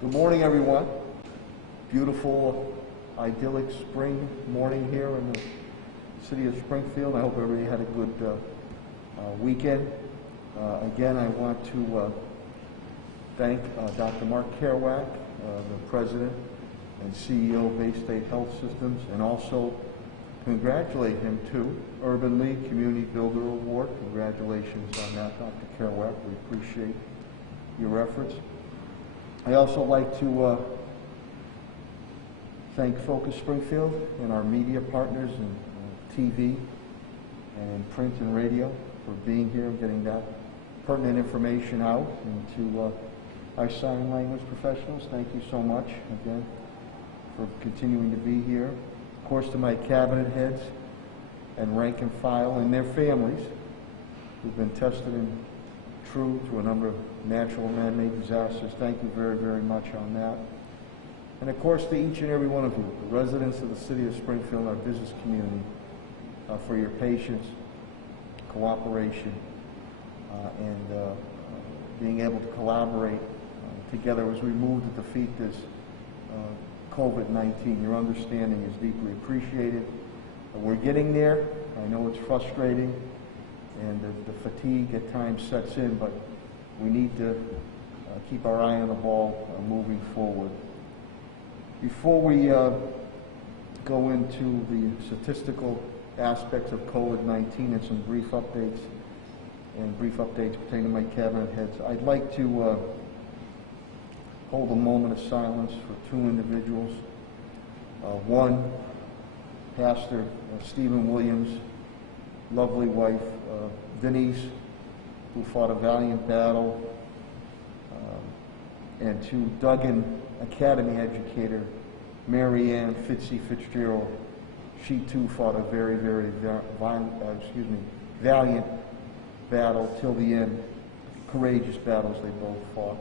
Good morning, everyone. Beautiful, idyllic spring morning here in the city of Springfield. I hope everybody had a good weekend. Again, I want to thank Dr. Mark Kerouac, the President and CEO of Bay State Health Systems, and also congratulate him too. Urban League Community Builder Award. Congratulations on that, Dr. Kerouac. We appreciate your efforts. I also like to thank Focus Springfield and our media partners in TV and print and radio for being here and getting that pertinent information out. And to our sign language professionals, thank you so much again for continuing to be here. Of course, to my cabinet heads and rank and file and their families who've been tested and true to a number of natural and man-made disasters. Thank you very, very much on that. And of course to each and every one of you, the residents of the city of Springfield, our business community, for your patience, cooperation, and being able to collaborate together as we move to defeat this COVID-19. Your understanding is deeply appreciated. We're getting there. I know it's frustrating, and the fatigue at times sets in, but we need to keep our eye on the ball moving forward. Before we go into the statistical aspects of COVID-19 and some brief updates pertaining to my cabinet heads, I'd like to hold a moment of silence for two individuals. One, Pastor Stephen Williams' lovely wife, Denise, who fought a valiant battle, and to Duggan Academy educator, Mary Ann Fitzgerald. She too fought a very, very valiant battle till the end. Courageous battles they both fought.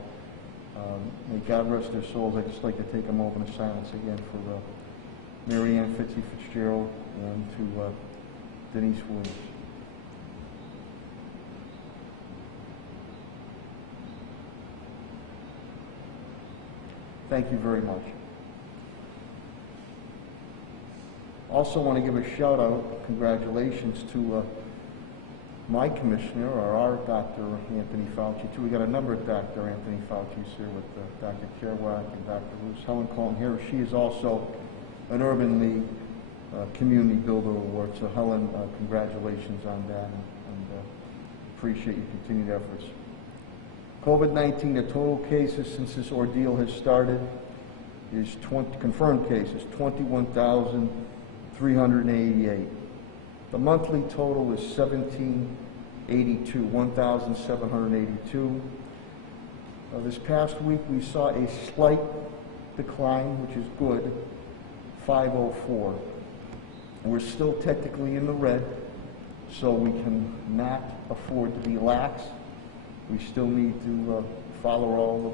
May God rest their souls. I'd just like to take a moment of silence again for Mary Ann Fitzgerald and to Denise Williams. Thank you very much. Also want to give a shout out, congratulations to my commissioner, or our Dr. Anthony Fauci, too. We got a number of Dr. Anthony Fauci's here with Dr. Kerouac and Dr. Bruce. Helen Colton here. She is also an Urban League Community Builder Award. So Helen, congratulations on that, and appreciate your continued efforts. COVID-19, the total cases since this ordeal has started is confirmed cases, 21,388. The monthly total is 1,782. This past week we saw a slight decline, which is good, 504. And we're still technically in the red, so we cannot afford to be lax. We still need to follow all the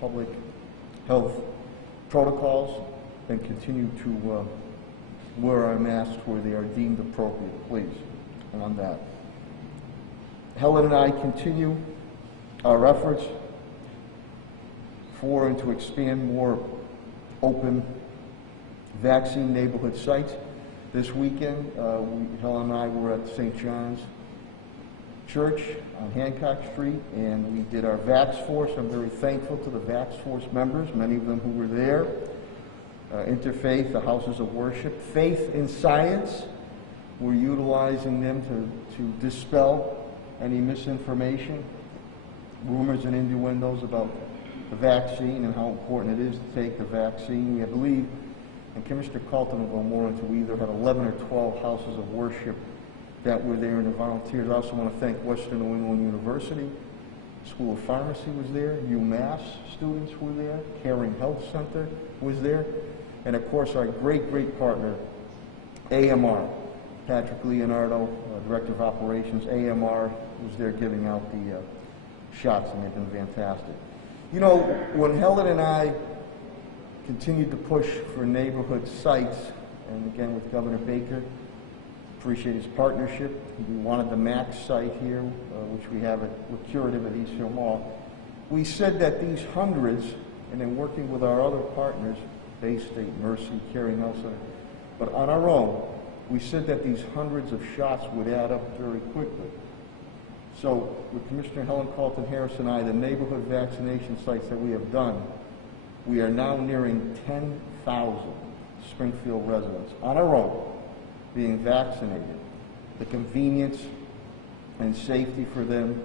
public health protocols and continue to wear our masks where they are deemed appropriate, please, on that. Helen and I continue our efforts for and to expand more open vaccine neighborhood sites. This weekend, Helen and I were at St. John's Church on Hancock Street, and we did our Vax Force. I'm very thankful to the Vax Force members, many of them who were there. Interfaith, the houses of worship, faith in science. We're utilizing them to dispel any misinformation, rumors and innuendos about the vaccine and how important it is to take the vaccine. We believe, and Commissioner Colton will go more into, we either had 11 or 12 houses of worship that were there, and the volunteers. I also want to thank Western New England University. School of Pharmacy was there. UMass students were there. Caring Health Center was there. And of course our great partner, AMR. Patrick Leonardo, Director of Operations. AMR was there giving out the shots, and they've been fantastic. You know, when Helen and I continued to push for neighborhood sites, and again with Governor Baker, appreciate his partnership. We wanted the Max site here, which we have with Curative at East Hill Mall. We said that these hundreds and then working with our other partners, Bay State, Mercy, Caring Health Center. But on our own, we said that these hundreds of shots would add up very quickly. So with Commissioner Helen Carlton Harris and I, the neighborhood vaccination sites that we have done, we are now nearing 10,000 Springfield residents on our own being vaccinated. The convenience and safety for them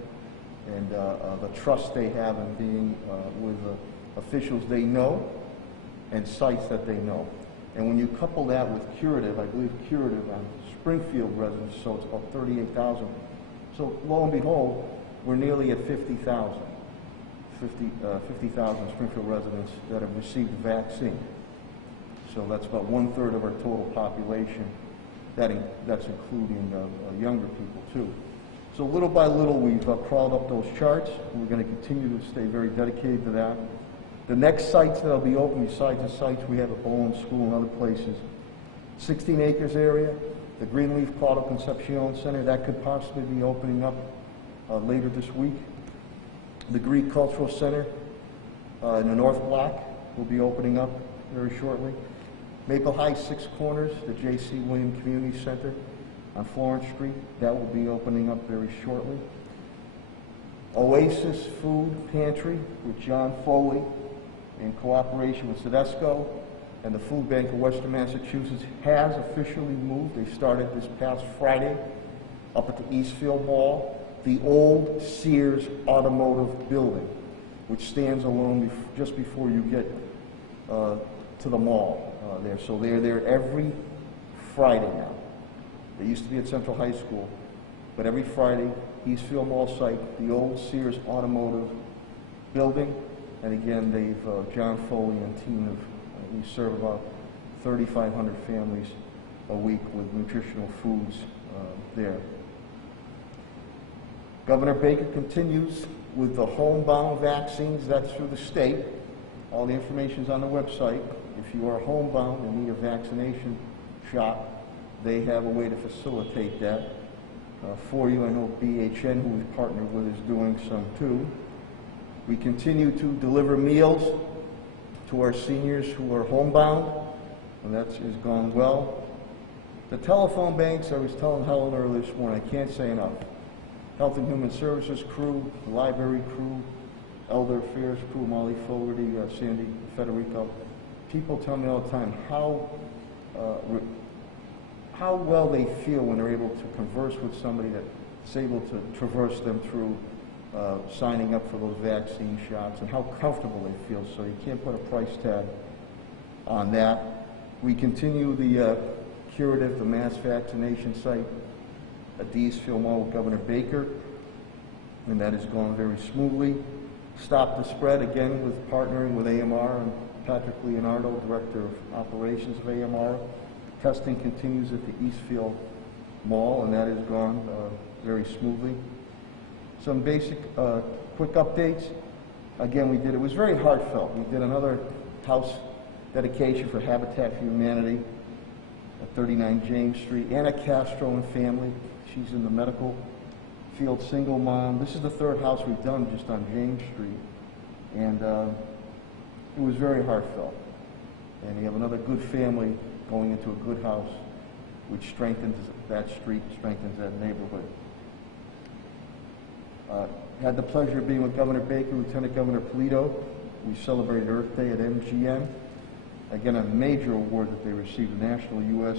and the trust they have in being with officials they know and sites that they know. And when you couple that with curative, I believe curative on Springfield residents, so it's about 38,000. So lo and behold, we're nearly at 50,000 Springfield residents that have received the vaccine. So that's about 1/3 of our total population. That's including younger people too. So little by little, we've crawled up those charts. We're going to continue to stay very dedicated to that. The next sites that will be open, besides the sites we have at Bowen School and other places, 16 acres area, the Greenleaf Prado Concepcion Center, that could possibly be opening up later this week. The Greek Cultural Center in the North Block will be opening up very shortly. Maple High Six Corners, the J.C. William Community Center on Florence Street, that will be opening up very shortly. Oasis Food Pantry with John Foley in cooperation with Sedesco and the Food Bank of Western Massachusetts has officially moved. They started this past Friday up at the Eastfield Mall, the old Sears Automotive Building, which stands alone just before you get to the mall there. So they're there every Friday now. They used to be at Central High School, but every Friday, Eastfield Mall site, the old Sears Automotive Building, and again, they've John Foley and team we serve about 3,500 families a week with nutritional foods there. Governor Baker continues with the Homebound Vaccines. That's through the state. All the information is on the website. If you are homebound and need a vaccination shot, they have a way to facilitate that for you. I know BHN, who we've partnered with, is doing some too. We continue to deliver meals to our seniors who are homebound, and that has gone well. The telephone banks, I was telling Helen earlier this morning, I can't say enough. Health and Human Services crew, the library crew, Elder Affairs crew, Molly Fogarty, Sandy Federico. People tell me all the time how well they feel when they're able to converse with somebody that's able to traverse them through signing up for those vaccine shots and how comfortable they feel. So you can't put a price tag on that. We continue the curative, the mass vaccination site at the Eastfield Mall with Governor Baker, and that has gone very smoothly. Stop the Spread, again, with partnering with AMR and Patrick Leonardo, Director of Operations of AMR. Testing continues at the Eastfield Mall, and that has gone very smoothly. Some basic, quick updates. Again, it was very heartfelt. We did another house dedication for Habitat for Humanity at 39 James Street. Anna Castro and family. She's in the medical field, single mom. This is the third house we've done just on James Street. And it was very heartfelt. And you have another good family going into a good house, which strengthens that street, strengthens that neighborhood. Had the pleasure of being with Governor Baker, Lieutenant Governor Polito. We celebrated Earth Day at MGM. Again, a major award that they received, the National U.S.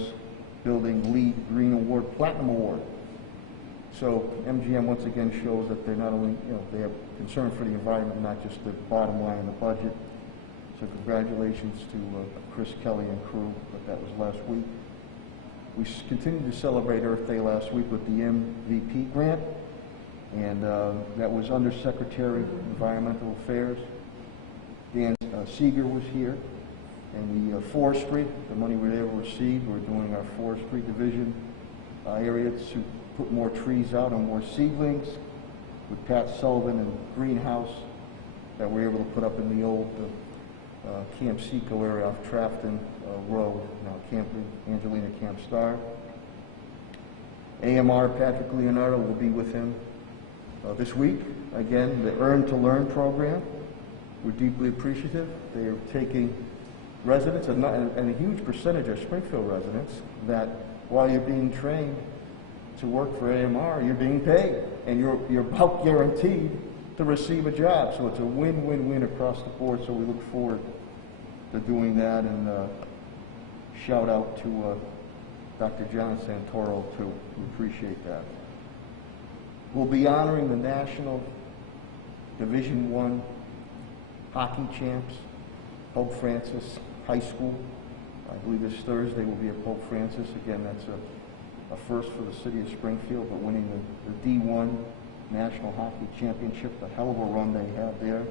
Building LEED Green Award, Platinum Award. So MGM once again shows that they're not only, they have concern for the environment, not just the bottom line in the budget. So congratulations to Chris Kelly and crew, but that was last week. We continued to celebrate Earth Day last week with the MVP grant, and that was Under Secretary of Environmental Affairs. Dan Seeger was here, and the forestry, the money we were able to receive, we're doing our forestry division area to put more trees out and more seedlings with Pat Sullivan and greenhouse that we're able to put up in the old Camp Seco area off Trafton Road, now Camp Angelina Camp Star. AMR Patrick Leonardo will be with him this week. Again, the Earn to Learn program. We're deeply appreciative. They are taking residents, and a huge percentage are Springfield residents, that while you're being trained to work for AMR, you're being paid, and you're about guaranteed to receive a job. So it's a win-win-win across the board, so we look forward to doing that, and shout out to Dr. John Santoro, too. We appreciate that. We'll be honoring the National Division I hockey champs, Pope Francis High School. I believe this Thursday will be at Pope Francis. Again, that's a first for the city of Springfield, but winning the D1 National Hockey Championship, the hell of a run they have there.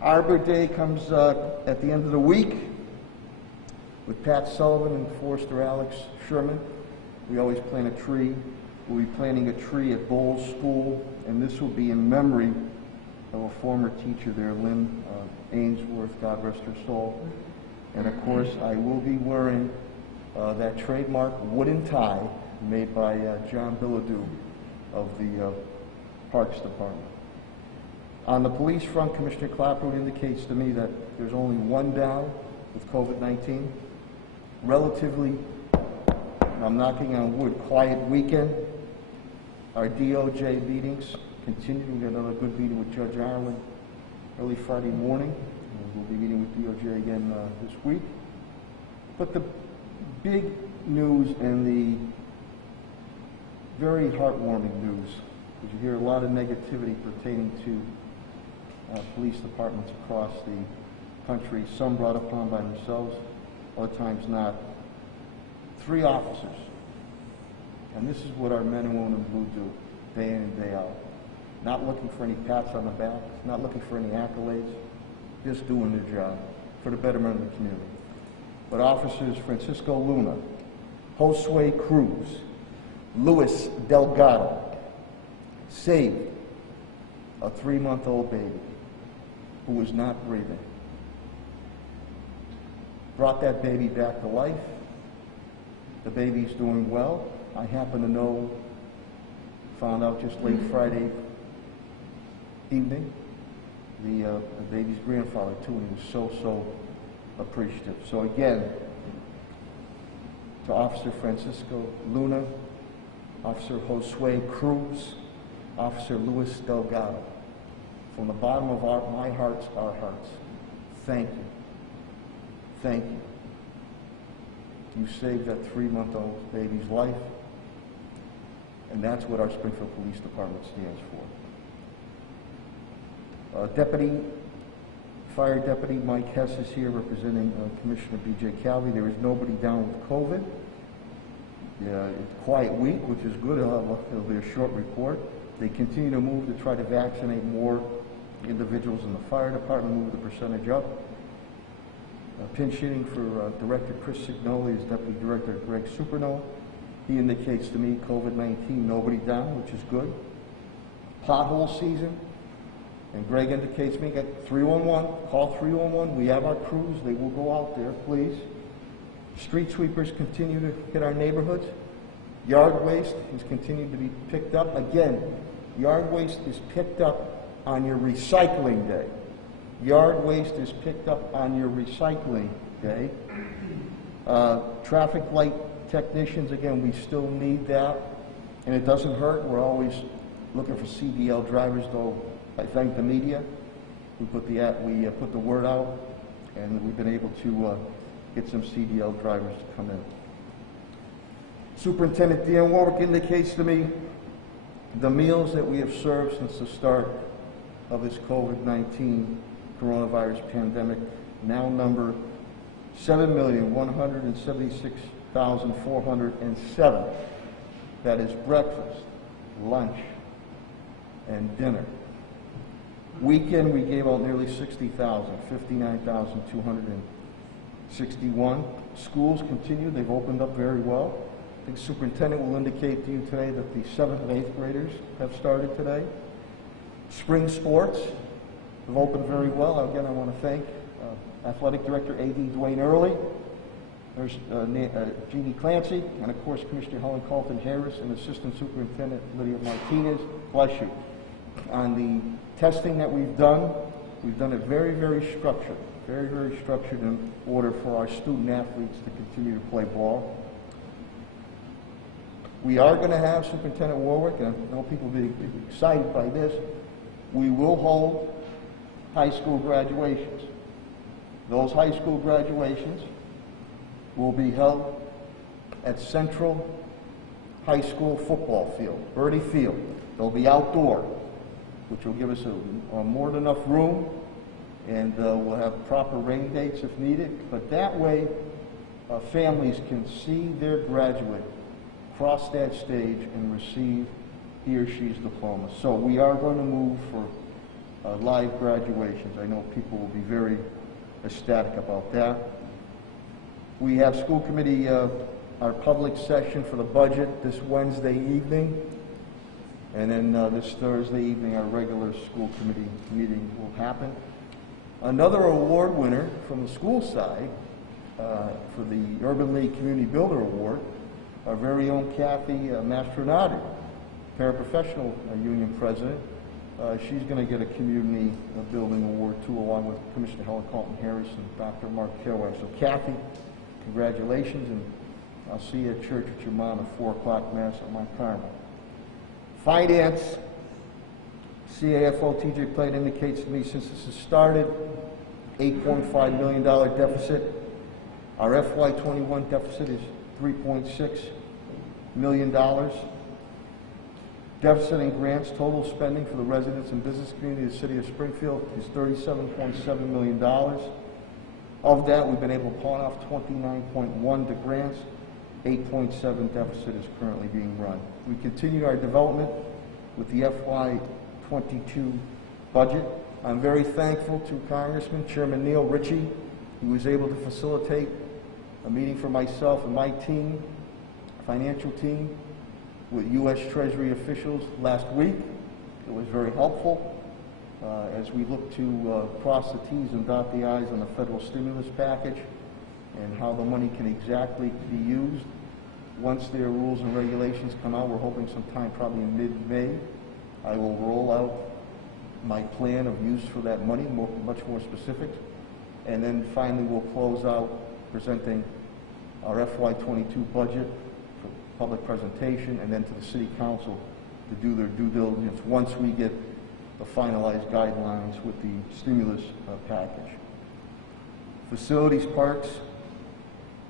Arbor Day comes at the end of the week with Pat Sullivan and Forster Alex Sherman. We always plant a tree. We'll be planting a tree at Bowles School, and this will be in memory of a former teacher there, Lynn Ainsworth, God rest her soul. And of course, I will be wearing that trademark wooden tie made by John Bilodeau of the Parks Department. On the police front, Commissioner Clapper indicates to me that there's only one down with COVID-19. Relatively, I'm knocking on wood, quiet weekend. Our DOJ meetings continue. We got another good meeting with Judge Ireland early Friday morning. And we'll be meeting with DOJ again this week. But the big news and the very heartwarming news, because you hear a lot of negativity pertaining to police departments across the country, some brought upon by themselves, other times not. 3 officers, and this is what our men and women in blue do, day in and day out. Not looking for any pats on the back, not looking for any accolades, just doing their job for the betterment of the community. But officers Francisco Luna, Josue Cruz, Luis Delgado saved a 3-month-old baby who was not breathing. Brought that baby back to life. The baby's doing well. I happen to know, found out just late Friday evening, the baby's grandfather too, and he was so appreciative. So again, to Officer Francisco Luna, Officer Josue Cruz, Officer Luis Delgado, from the bottom of my hearts, our hearts, thank you. Thank you. You saved that 3-month-old baby's life, and that's what our Springfield Police Department stands for. Fire Deputy Mike Hess is here representing Commissioner B.J. Calvey. There is nobody down with COVID. Yeah, it's a quiet week, which is good. It'll be a short report. They continue to move to try to vaccinate more individuals in the fire department, move the percentage up. Pinch hitting for Director Chris Signoli is Deputy Director Greg Superno. He indicates to me COVID-19, nobody down, which is good. Pothole season, and Greg indicates to me, get 311, call 311. We have our crews, they will go out there, please. Street sweepers continue to hit our neighborhoods. Yard waste is continuing to be picked up. Again, yard waste is picked up on your recycling day. Yard waste is picked up on your recycling day. Traffic light technicians, again, we still need that, and it doesn't hurt. We're always looking for CDL drivers, though I thank the media. We put the word out, and we've been able to get some CDL drivers to come in. Superintendent Dan Warwick indicates to me the meals that we have served since the start of this COVID-19 coronavirus pandemic now number 7,176,407. That is breakfast, lunch, and dinner. Weekend, we gave out nearly 60,000, 59,261. Schools continue. They've opened up very well. I think the superintendent will indicate to you today that the 7th and 8th graders have started today. Spring sports have opened very well. Again, I want to thank Athletic Director A.D. Dwayne Early, there's Jeannie Clancy, and of course Commissioner Helen Colton Harris and Assistant Superintendent Lydia Martinez. Bless you. On the testing that we've done, We've done it very, very structured, in order for our student athletes to continue to play ball. We are going to have Superintendent Warwick, and I know people will be excited by this. We will hold high school graduations. Those high school graduations will be held at Central High School football field, Birdie Field. They'll be outdoor, which will give us more than enough room, and we'll have proper rain dates if needed. But that way, families can see their graduate cross that stage and receive he or she's diploma. So we are going to move for live graduations. I know people will be very ecstatic about that. We have school committee, our public session for the budget this Wednesday evening. And then this Thursday evening, our regular school committee meeting will happen. Another award winner from the school side for the Urban League Community Builder Award, our very own Kathy Mastronati, paraprofessional union president. She's going to get a community building award too, along with Commissioner Helen Carlton-Harris and Dr. Mark Kilway. So Kathy, congratulations, and I'll see you at church with your mom at 4 o'clock Mass at Mount Carmel. Finance, CAFO TJ Plate indicates to me since this has started, $8.5 million deficit. Our FY21 deficit is $3.6 million. Deficit in grants, total spending for the residents and business community of the city of Springfield is $37.7 million. Of that, we've been able to pawn off 29.1 to grants. 8.7 deficit is currently being run. We continue our development with the FY22 budget. I'm very thankful to Congressman Chairman Neil Ritchie. He was able to facilitate a meeting for myself and my team, financial team, with U.S. Treasury officials last week. It was very helpful as we look to cross the T's and dot the I's on the federal stimulus package and how the money can exactly be used. Once their rules and regulations come out, we're hoping sometime probably in mid-May, I will roll out my plan of use for that money, much more specific. And then finally we'll close out presenting our FY22 budget for public presentation and then to the City Council to do their due diligence once we get the finalized guidelines with the stimulus package. Facilities, parks,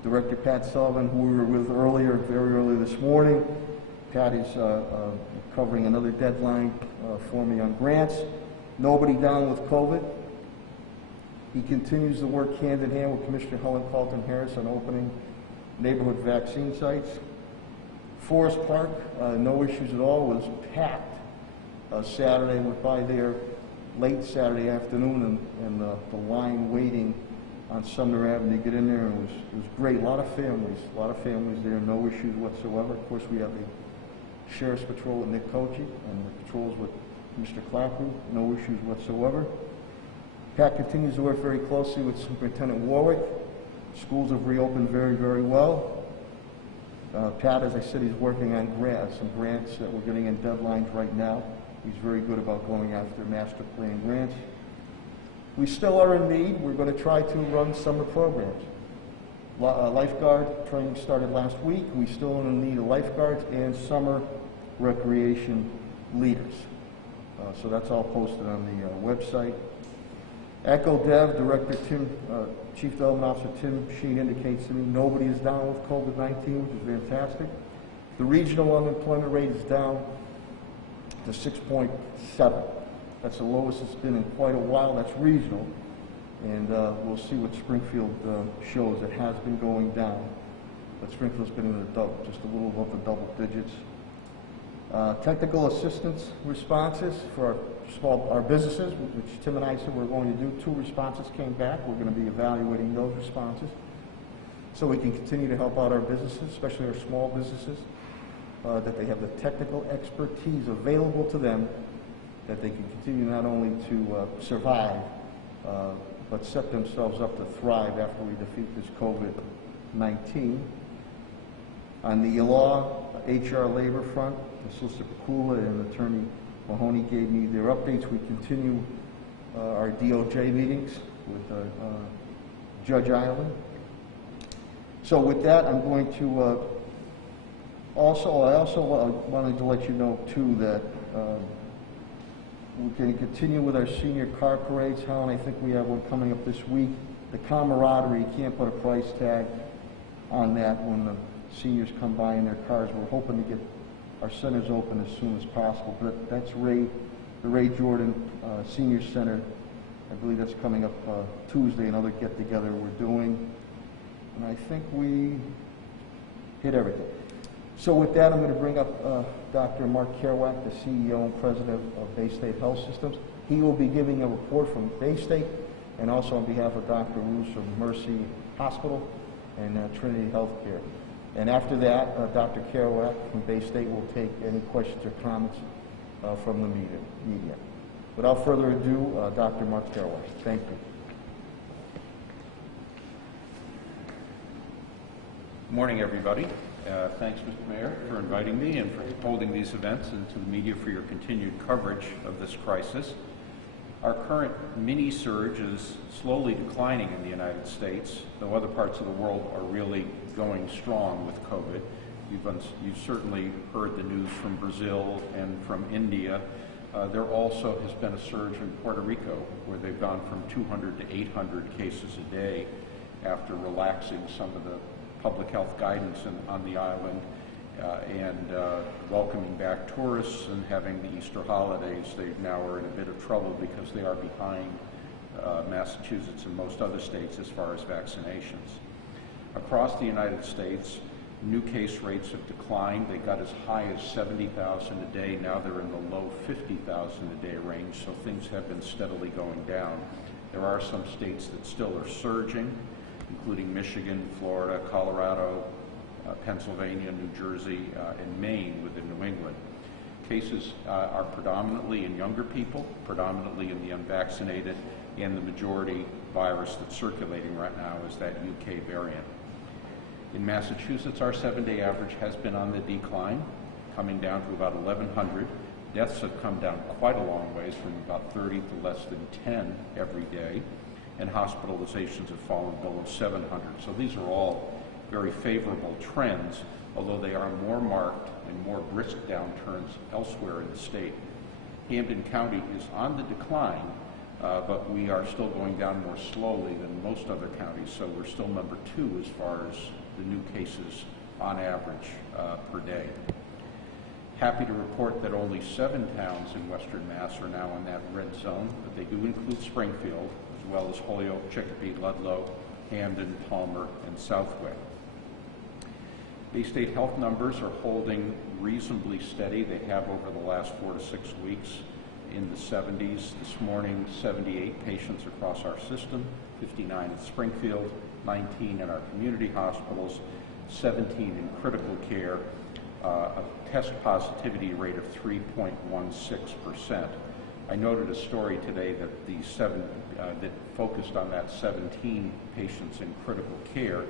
Director Pat Sullivan, who we were with earlier, very early this morning. Pat is covering another deadline for me on grants. Nobody down with COVID. He continues to work hand in hand with Commissioner Helen Carlton-Harris on opening neighborhood vaccine sites. Forest Park, no issues at all, was packed. Saturday, went by there late Saturday afternoon, and the line waiting on Sumner Avenue to get in there, and it was great. A lot of families there, no issues whatsoever. Of course, we have the Sheriff's Patrol with Nick Kochi and the patrols with Mr. Clapper, no issues whatsoever. Pat continues to work very closely with Superintendent Warwick. Schools have reopened very, very well. Pat, as I said, he's working on some grants that we're getting in deadlines right now. He's very good about going after master plan grants. We still are in need. We're going to try to run summer programs. Lifeguard training started last week. We still are in need of lifeguards and summer recreation leaders. So that's all posted on the website. Echo Dev Director Chief Development Officer Tim Sheen indicates to me nobody is down with COVID-19, which is fantastic. The regional unemployment rate is down to 6.7. That's the lowest it's been in quite a while. That's regional. And we'll see what Springfield shows. It has been going down, but Springfield's been in the just a little above the double digits. Technical assistance responses for our businesses, which Tim and I said we're going to do. 2 responses came back. We're going to be evaluating those responses so we can continue to help out our businesses, especially our small businesses, that they have the technical expertise available to them, that they can continue not only to survive, but set themselves up to thrive after we defeat this COVID-19. On the law, HR labor front, Solicitor Pakula and Attorney Mahoney gave me their updates. We continue our DOJ meetings with Judge Ireland. So with that, I'm going to I also wanted to let you know too that we're going to continue with our senior car parades. Helen, I think we have one coming up this week. The camaraderie, you can't put a price tag on that when the seniors come by in their cars. We're hoping to get our centers open as soon as possible. But that's the Ray Jordan Senior Center. I believe that's coming up Tuesday, another get-together we're doing. And I think we hit everything. So with that, I'm going to bring up Dr. Mark Kerouac, the CEO and President of Bay State Health Systems. He will be giving a report from Bay State and also on behalf of Dr. Roos of Mercy Hospital and Trinity Healthcare. And after that, Dr. Kerouac from Bay State will take any questions or comments from the media. Without further ado, Dr. Mark Kerouac. Thank you. Good morning, everybody. Thanks, Mr. Mayor, for inviting me and for holding these events, and to the media for your continued coverage of this crisis. Our current mini-surge is slowly declining in the United States, though other parts of the world are really going strong with COVID. You've certainly heard the news from Brazil and from India. There also has been a surge in Puerto Rico, where they've gone from 200 to 800 cases a day after relaxing some of the public health guidance on the island and welcoming back tourists and having the Easter holidays. They now are in a bit of trouble because they are behind Massachusetts and most other states as far as vaccinations. Across the United States, new case rates have declined. They got as high as 70,000 a day. Now they're in the low 50,000 a day range, so things have been steadily going down. There are some states that still are surging, including Michigan, Florida, Colorado, Pennsylvania, New Jersey, and Maine within New England. Cases are predominantly in younger people, predominantly in the unvaccinated, and the majority virus that's circulating right now is that UK variant. In Massachusetts, our 7-day average has been on the decline, coming down to about 1,100. Deaths have come down quite a long ways, from about 30 to less than 10 every day, and hospitalizations have fallen below 700. So these are all very favorable trends, although they are more marked and more brisk downturns elsewhere in the state. Hampden County is on the decline, but we are still going down more slowly than most other counties, so we're still number 2 as far as the new cases on average per day. Happy to report that only 7 towns in Western Mass are now in that red zone, but they do include Springfield, as well as Holyoke, Chicopee, Ludlow, Hampden, Palmer, and Southwick. Bay State health numbers are holding reasonably steady. They have over the last 4 to 6 weeks, in the 70s. This morning, 78 patients across our system, 59 in Springfield, 19 in our community hospitals, 17 in critical care, a test positivity rate of 3.16%. I noted a story today that that focused on that 17 patients in critical care.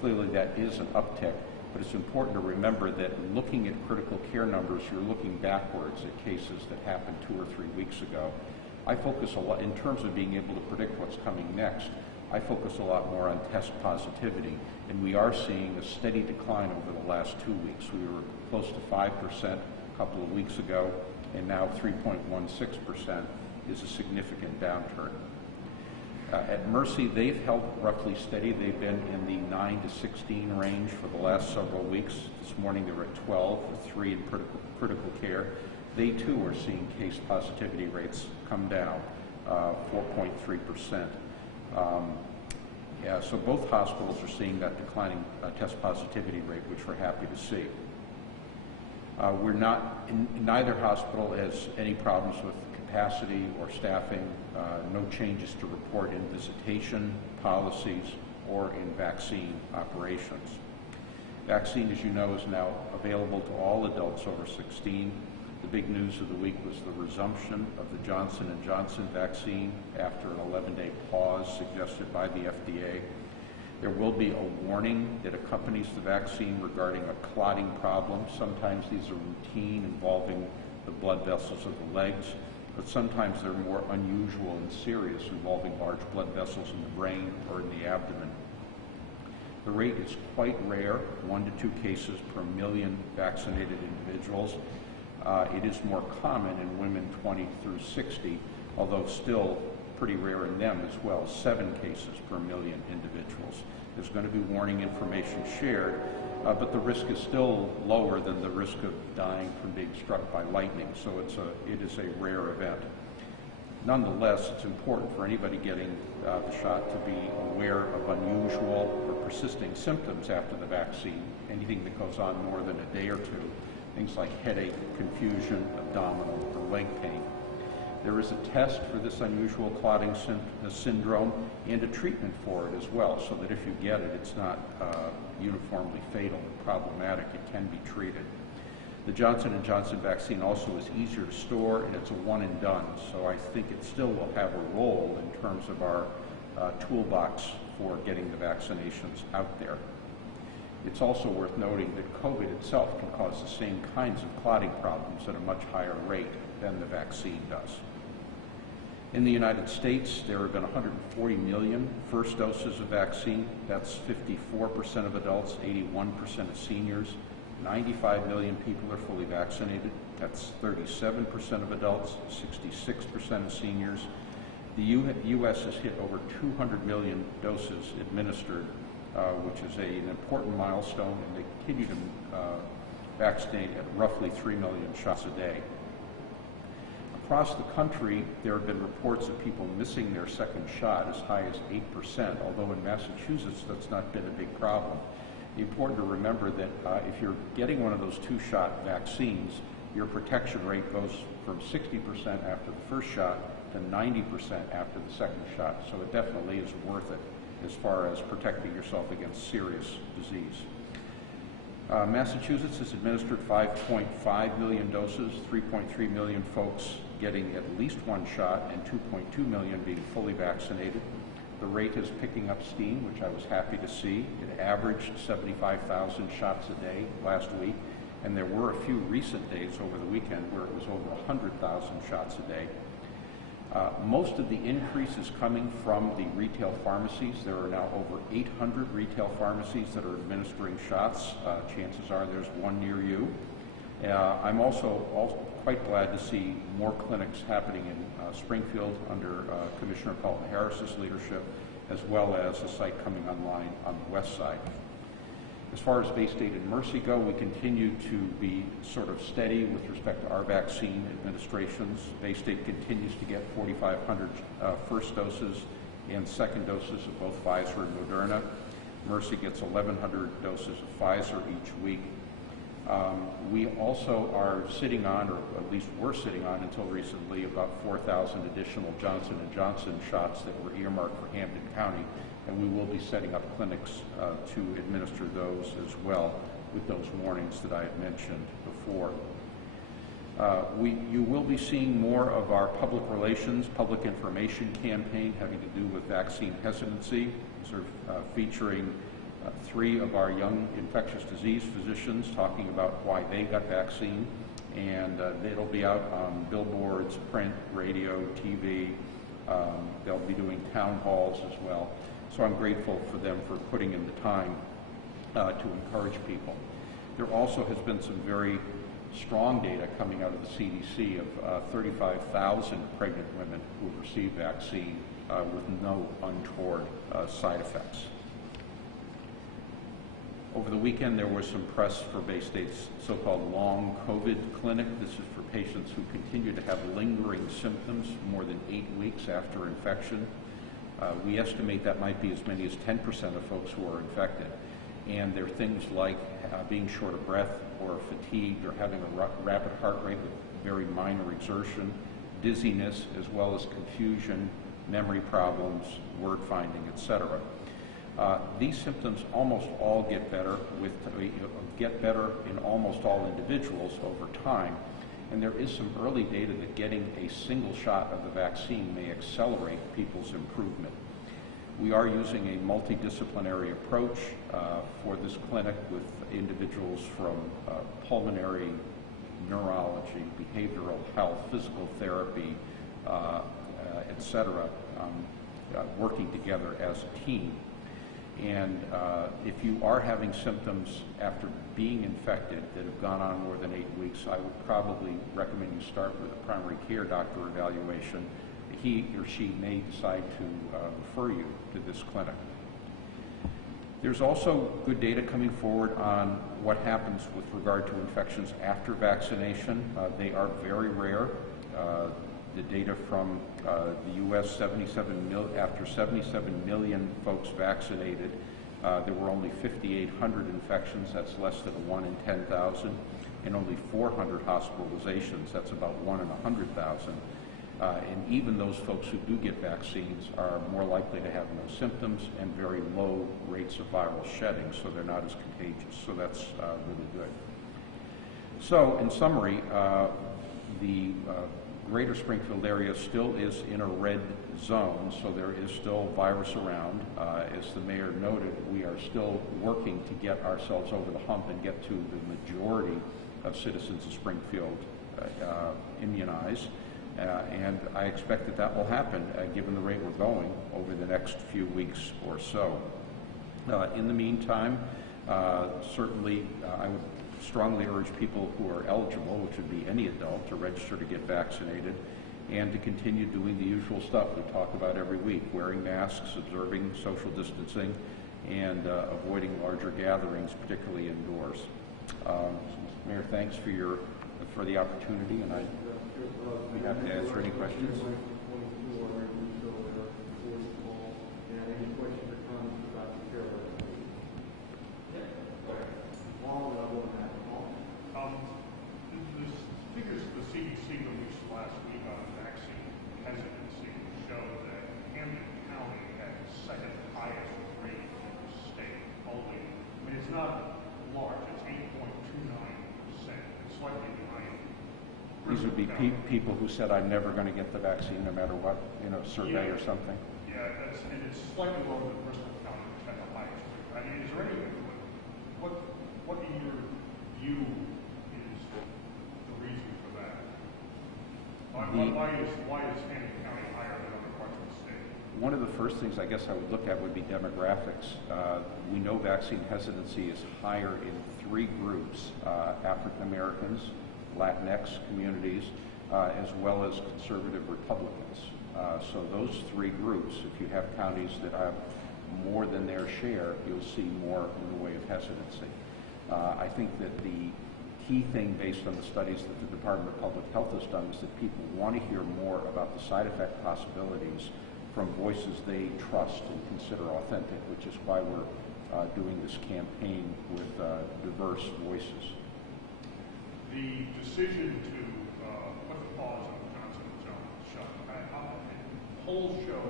Clearly that is an uptick, but it's important to remember that looking at critical care numbers, you're looking backwards at cases that happened 2 or 3 weeks ago. I focus a lot, in terms of being able to predict what's coming next, I focus a lot more on test positivity, and we are seeing a steady decline over the last 2 weeks. We were close to 5% a couple of weeks ago, and now 3.16% is a significant downturn. At Mercy, they've held roughly steady. They've been in the 9 to 16 range for the last several weeks. This morning they were at 12, with 3 in critical care. They too are seeing case positivity rates come down, 4.3%. So both hospitals are seeing that declining test positivity rate, which we're happy to see. Neither hospital has any problems with capacity or staffing, no changes to report in visitation policies or in vaccine operations. Vaccine, as you know, is now available to all adults over 16. The big news of the week was the resumption of the Johnson & Johnson vaccine after an 11-day pause suggested by the FDA. There will be a warning that accompanies the vaccine regarding a clotting problem. Sometimes these are routine, involving the blood vessels of the legs, but sometimes they're more unusual and serious, involving large blood vessels in the brain or in the abdomen. The rate is quite rare, 1 to 2 cases per million vaccinated individuals. It is more common in women 20 through 60, although still pretty rare in them as well, 7 cases per million individuals. There's going to be warning information shared, but the risk is still lower than the risk of dying from being struck by lightning, so it is a rare event. Nonetheless, it's important for anybody getting the shot to be aware of unusual or persisting symptoms after the vaccine, anything that goes on more than a day or two, things like headache, confusion, abdominal, or leg pain. There is a test for this unusual clotting syndrome and a treatment for it as well, so that if you get it, it's not uniformly fatal and problematic. It can be treated. The Johnson & Johnson vaccine also is easier to store, and it's a one and done, so I think it still will have a role in terms of our toolbox for getting the vaccinations out there. It's also worth noting that COVID itself can cause the same kinds of clotting problems at a much higher rate than the vaccine does. In the United States, there have been 140 million first doses of vaccine. That's 54% of adults, 81% of seniors. 95 million people are fully vaccinated. That's 37% of adults, 66% of seniors. The U.S. has hit over 200 million doses administered, which is an important milestone, and they continue to vaccinate at roughly 3 million shots a day. Across the country, there have been reports of people missing their second shot as high as 8%, although in Massachusetts that's not been a big problem. It's important to remember that if you're getting one of those 2-shot vaccines, your protection rate goes from 60% after the first shot to 90% after the second shot, so it definitely is worth it as far as protecting yourself against serious disease. Massachusetts has administered 5.5 million doses, 3.3 million folks getting at least 1 shot, and 2.2 million being fully vaccinated. The rate is picking up steam, which I was happy to see. It averaged 75,000 shots a day last week, and there were a few recent days over the weekend where it was over 100,000 shots a day. Most of the increase is coming from the retail pharmacies. There are now over 800 retail pharmacies that are administering shots. Chances are there's one near you. I'm also quite glad to see more clinics happening in Springfield under Commissioner Pelton Harris's leadership, as well as a site coming online on the west side. As far as Bay State and Mercy go, we continue to be sort of steady with respect to our vaccine administrations. Bay State continues to get 4,500 first doses and second doses of both Pfizer and Moderna. Mercy gets 1,100 doses of Pfizer each week. We also are sitting on, or at least were sitting on until recently, about 4,000 additional Johnson & Johnson shots that were earmarked for Hampden County, and we will be setting up clinics to administer those as well with those warnings that I had mentioned before. You will be seeing more of our public relations, public information campaign having to do with vaccine hesitancy. These are featuring 3 of our young infectious disease physicians talking about why they got vaccine, and it'll be out on billboards, print, radio, TV. They'll be doing town halls as well. So I'm grateful for them for putting in the time to encourage people. There also has been some very strong data coming out of the CDC of 35,000 pregnant women who have received vaccine with no untoward side effects. Over the weekend, there was some press for Bay State's so-called long COVID clinic. This is for patients who continue to have lingering symptoms more than 8 weeks after infection. We estimate that might be as many as 10% of folks who are infected. And there are things like being short of breath or fatigued or having a rapid heart rate with very minor exertion, dizziness, as well as confusion, memory problems, word finding, etc. These symptoms almost all get better in almost all individuals over time, and there is some early data that getting a single shot of the vaccine may accelerate people's improvement. We are using a multidisciplinary approach for this clinic with individuals from pulmonary neurology, behavioral health, physical therapy, etc., working together as a team. And if you are having symptoms after being infected that have gone on more than 8 weeks, I would probably recommend you start with a primary care doctor evaluation. He or she may decide to refer you to this clinic. There's also good data coming forward on what happens with regard to infections after vaccination. They are very rare. The data from the U.S., after 77 million folks vaccinated, there were only 5,800 infections. That's less than 1 in 10,000, and only 400 hospitalizations. That's about 1 in 100,000. And even those folks who do get vaccines are more likely to have no symptoms and very low rates of viral shedding, so they're not as contagious. So that's really good. So in summary, the greater Springfield area still is in a red zone, so there is still virus around. As the mayor noted, we are still working to get ourselves over the hump and get to the majority of citizens of Springfield immunized. And I expect that that will happen given the rate we're going over the next few weeks or so. In the meantime, certainly I would strongly urge people who are eligible, which would be any adult, to register to get vaccinated and to continue doing the usual stuff we talk about every week, wearing masks, observing social distancing, and avoiding larger gatherings, particularly indoors. Mayor, thanks for the opportunity, and I'd be happy to answer any questions. The figures the CDC released last week on vaccine hesitancy show that Hampton County had the second highest rate in the state. Only, I mean, it's not large. It's 8.29%. It's slightly behind. These would be people who said, "I'm never going to get the vaccine, no matter what," survey or something. Yeah, and it's slightly lower than Bristol County, which had the highest rate. I mean, is there anything? What in your view is the reason for that? Why is Hampton County higher than other parts of the state? One of the first things I guess I would look at would be demographics. We know vaccine hesitancy is higher in 3 groups: African Americans, Latinx communities, as well as conservative Republicans. So those 3 groups, if you have counties that have more than their share, you'll see more in the way of hesitancy. I think that the key thing based on the studies that the Department of Public Health has done is that people want to hear more about the side effect possibilities from voices they trust and consider authentic, which is why we're doing this campaign with diverse voices. The decision to put the pause on the Johnson & Johnson shot, polls show,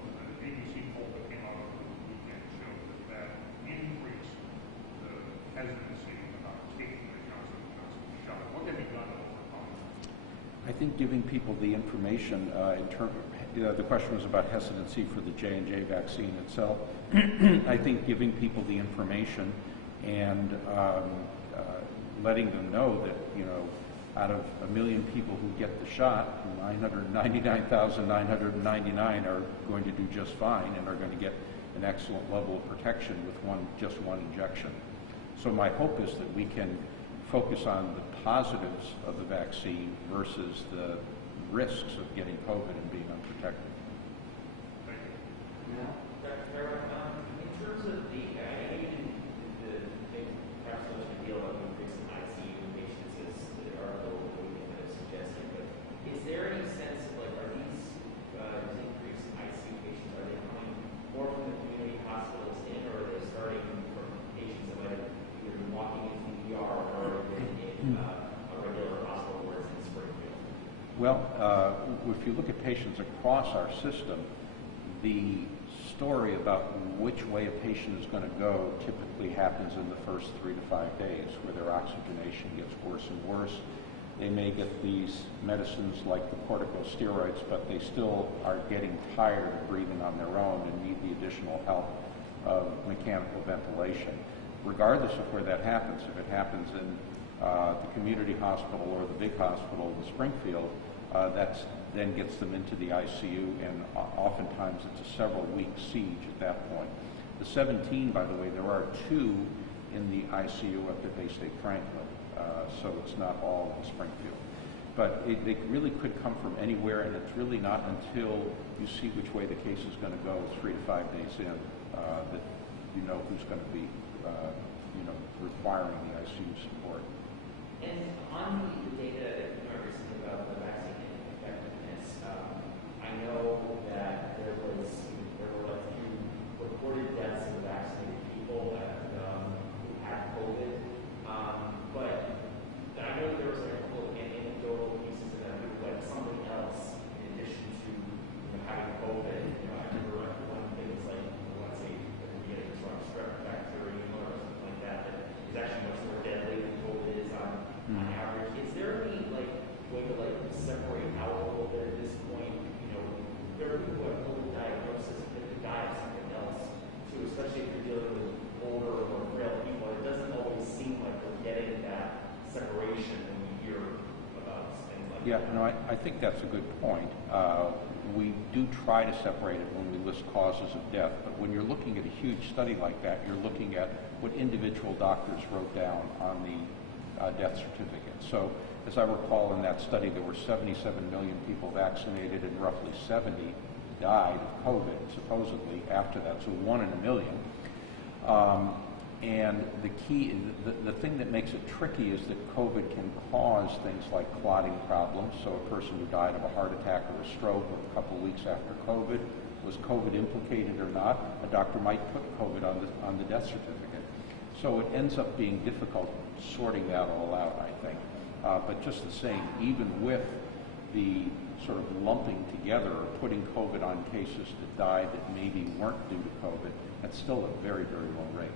the ABC poll that came out over the weekend showed that increased the hesitancy about taking the Johnson & Johnson shot. What can be done to overcome that? I think giving people the information the question was about hesitancy for the J&J vaccine itself. I think giving people the information and letting them know that, out of 1 million people who get the shot, 999,999 are going to do just fine and are going to get an excellent level of protection with just one injection. So my hope is that we can focus on the positives of the vaccine versus the risks of getting COVID and being unprotected. Thank you. Yeah. Dr. Farrell, in terms of perhaps so much a deal of increasing ICU patients as the article we kind of suggested, but is there any sense of are these increased ICU patients, are they coming more from the community hospitals in, or are they starting from patients that might have either been walking into the ER or been in a regular hospital wards in Springfield? Well, if you look at patients across our system, the story about which way a patient is going to go typically happens in the first 3 to 5 days, where their oxygenation gets worse and worse. They may get these medicines like the corticosteroids, but they still are getting tired of breathing on their own and need the additional help of mechanical ventilation. Regardless of where that happens, if it happens in the community hospital or the big hospital in Springfield, that then gets them into the ICU, and oftentimes it's a several-week siege at that point. The 17, by the way, there are 2 in the ICU up at Bay State Franklin, so it's not all in Springfield. But it really could come from anywhere, and it's really not until you see which way the case is going to go 3 to 5 days in that you know who's going to be, requiring the ICU support. And on the data that you are recently about the vaccine effectiveness, I know that there were a few reported deaths of vaccinated people who had COVID, but I know there was a couple of anecdotal pieces of that, like something else in addition to having COVID. I remember one thing was like, let's say, getting strep bacteria or something like that is actually much more deadly than COVID is on average. Is there any way to separate out a little bit at this point? There are people who have COVID diagnosis that could die of something else too, especially if you're dealing with older or frail people. It doesn't always seem like we're getting that separation when you hear about things like that. Yeah, no, I think that's a good point. We do try to separate it when we list causes of death, but when you're looking at a huge study like that, you're looking at what individual doctors wrote down on the death certificate. So, as I recall in that study, there were 77 million people vaccinated and roughly 70 died of COVID, supposedly, after that, so 1 in a million. And the key, the thing that makes it tricky is that COVID can cause things like clotting problems. So a person who died of a heart attack or a stroke a couple of weeks after COVID, was COVID implicated or not? A doctor might put COVID on the death certificate. So it ends up being difficult sorting that all out, I think. But just the same, even with the sort of lumping together or putting COVID on cases that died that maybe weren't due to COVID, that's still a very, very low rate.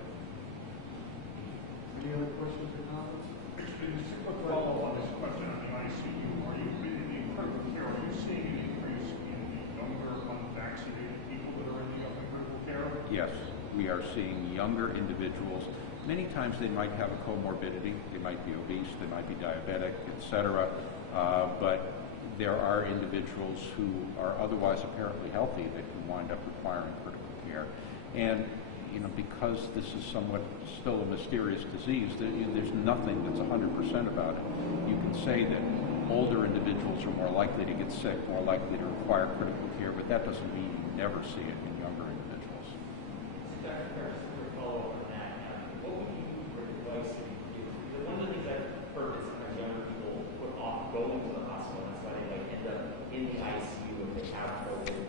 Any other questions or comments? Actually, just a quick follow-up on this question on the ICU. Are you, in the critical care, are you seeing an increase in the younger, unvaccinated people that are ending up in critical care? Yes, we are seeing younger individuals. Many times they might have a comorbidity. They might be obese, they might be diabetic, etc. But there are individuals who are otherwise apparently healthy that can wind up requiring critical care. And because this is somewhat still a mysterious disease, there's nothing that's 100% about it. You can say that older individuals are more likely to get sick, more likely to require critical care, but that doesn't mean you never see it in younger individuals. So Dr. Harris, for a follow-up on that, what would you do for advice to do? Because one of the things I've heard is sometimes younger people put off going to the hospital, and that's why they end up in the ICU if they have COVID.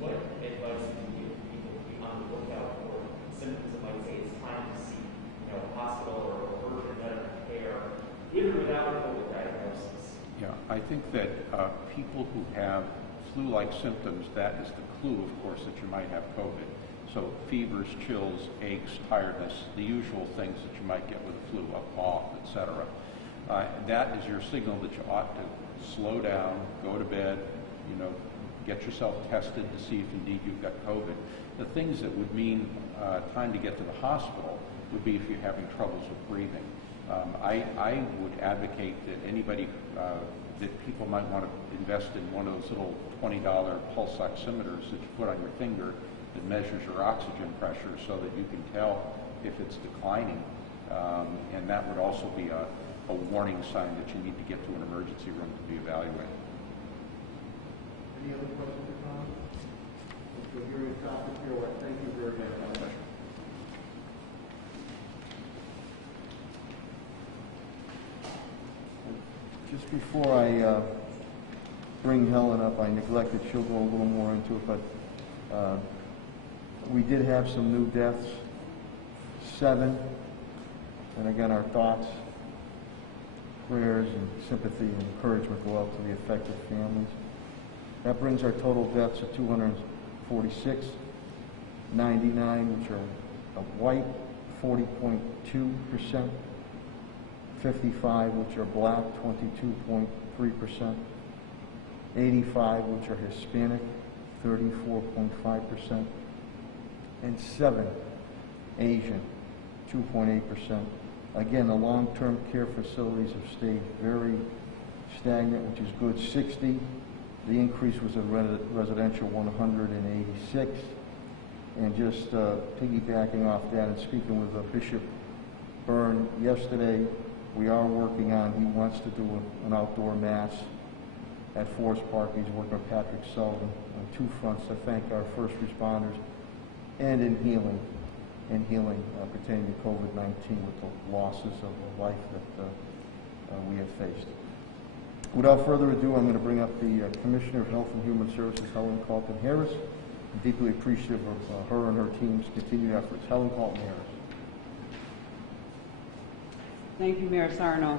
What advice do you give people to be on the lookout for symptoms that might say it's time to seek, a hospital or urgent medical care, with or without a COVID diagnosis? Yeah, I think that people who have flu-like symptoms, that is the clue, of course, that you might have COVID. So fevers, chills, aches, tiredness, the usual things that you might get with the flu, a cough, etc. That is your signal that you ought to slow down, go to bed, get yourself tested to see if indeed you've got COVID. The things that would mean time to get to the hospital would be if you're having troubles with breathing. I would advocate that anybody, that people might want to invest in one of those little $20 pulse oximeters that you put on your finger that measures your oxygen pressure so that you can tell if it's declining. And that would also be a warning sign that you need to get to an emergency room to be evaluated. Any other questions or comments? We'll hear your topic here. Thank you very much. Just before I bring Helen up, I neglected, she'll go a little more into it, but we did have some new deaths, 7, and again, our thoughts, prayers, and sympathy and encouragement go out to the affected families. That brings our total deaths to 246, 99 which are of white, 40.2%, 55 which are black, 22.3%, 85 which are Hispanic, 34.5%, and 7 Asian, 2.8%, Again, the long-term care facilities have stayed very stagnant, which is good, 60. The increase was in residential, 186. And just piggybacking off that and speaking with Bishop Byrne yesterday, we are working on, he wants to do an outdoor mass at Forest Park. He's working with Patrick Sullivan on two fronts to thank our first responders and in healing pertaining to COVID-19 with the losses of life that we have faced. Without further ado, I'm going to bring up the Commissioner of Health and Human Services, Helen Carlton Harris. I'm deeply appreciative of her and her team's continued efforts. Helen Carlton Harris. Thank you, Mayor Sarno.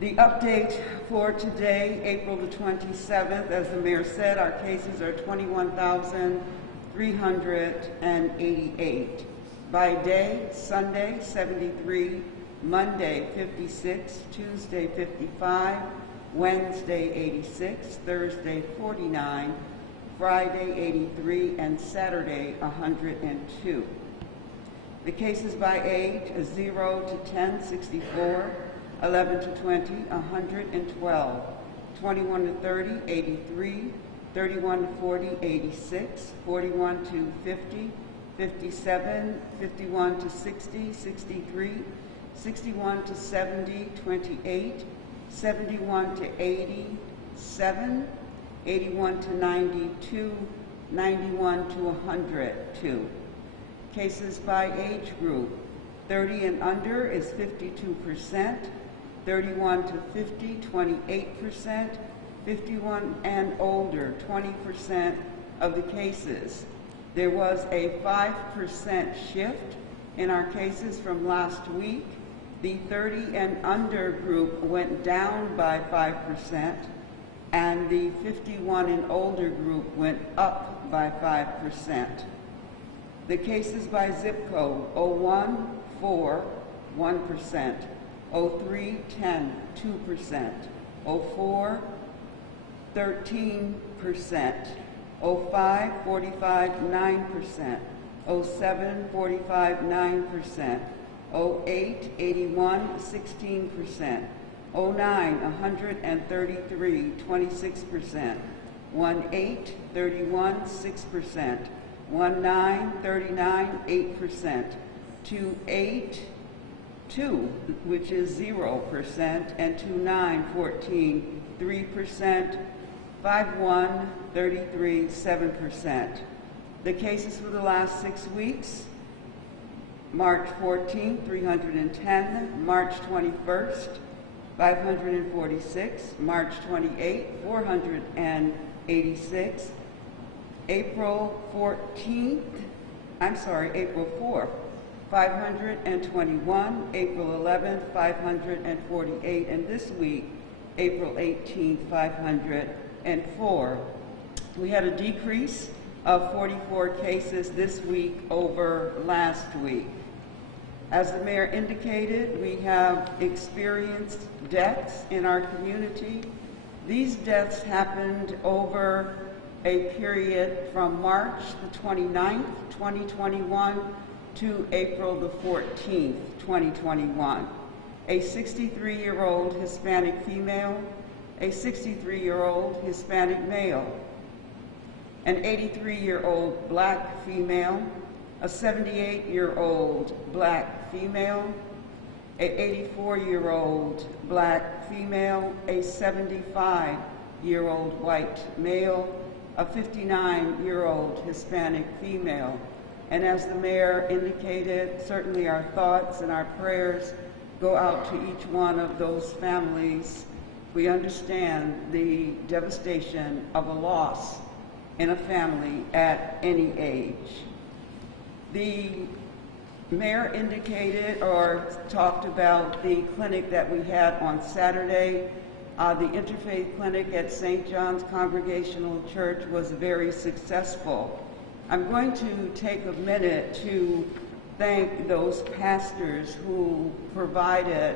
The update for today, April the 27th, as the Mayor said, our cases are 21,388. By day, Sunday, 73, Monday, 56, Tuesday, 55, Wednesday, 86, Thursday, 49, Friday, 83, and Saturday, 102. The cases by age, 0 to 10, 64, 11 to 20, 112, 21 to 30, 83, 31 to 40, 86, 41 to 50, 57, 51 to 60, 63, 61 to 70, 28, 71 to 80, 7, 81 to 92, 91 to 102. Cases by age group, 30 and under is 52%, 31 to 50, 28%, 51 and older, 20% of the cases. There was a 5% shift in our cases from last week. The 30 and under group went down by 5%, and the 51 and older group went up by 5%. The cases by zip code, 01, 4, 1%, 03, 10, 2%, 04, 13%, 05, 45, 9%, 07, 45, 9%, 08, 81, 16%, 09, 133, 26%, 18, 31, 6%, 19, 39, 8%, 28, 2, which is 0%, and 29, 14, 3%, 51, 33, 7%. The cases for the last 6 weeks, March 14th, 310, March 21st, 546, March 28th, 486, April 4th, 521, April 11th, 548, and this week, April 18th, 504. We had a decrease of 44 cases this week over last week. As the mayor indicated, we have experienced deaths in our community. These deaths happened over a period from March the 29th, 2021 to April the 14th, 2021. A 63-year-old Hispanic female, a 63-year-old Hispanic male, an 83-year-old black female, a 78-year-old black female, an 84-year-old black female, a 75-year-old white male, a 59-year-old Hispanic female. And as the mayor indicated, certainly our thoughts and our prayers go out to each one of those families. We understand the devastation of a loss in a family at any age. The mayor indicated or talked about the clinic that we had on Saturday. The Interfaith Clinic at St. John's Congregational Church was very successful. I'm going to take a minute to thank those pastors who provided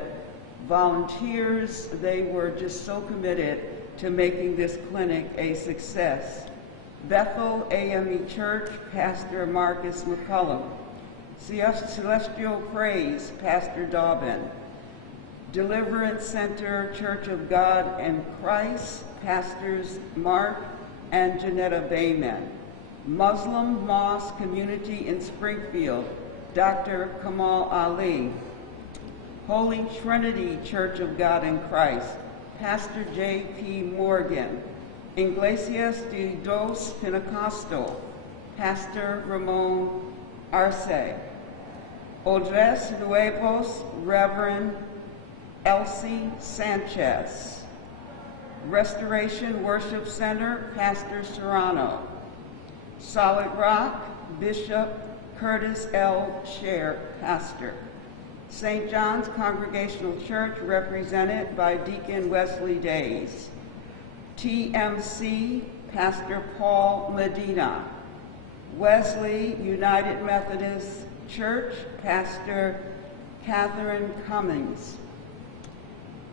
volunteers. They were just so committed to making this clinic a success. Bethel AME Church, Pastor Marcus McCullum. Celestial Praise, Pastor Dobbin. Deliverance Center, Church of God and Christ, Pastors Mark and Janetta Bayman. Muslim Mosque Community in Springfield, Dr. Kamal Ali. Holy Trinity Church of God in Christ, Pastor J.P. Morgan. Iglesias de Dos Pentecostal, Pastor Ramon Arce. Odres Nuevos, Reverend Elsie Sanchez. Restoration Worship Center, Pastor Serrano. Solid Rock, Bishop Curtis L. Scher, Pastor. St. John's Congregational Church, represented by Deacon Wesley Days. TMC, Pastor Paul Medina. Wesley United Methodist Church, Pastor Catherine Cummings.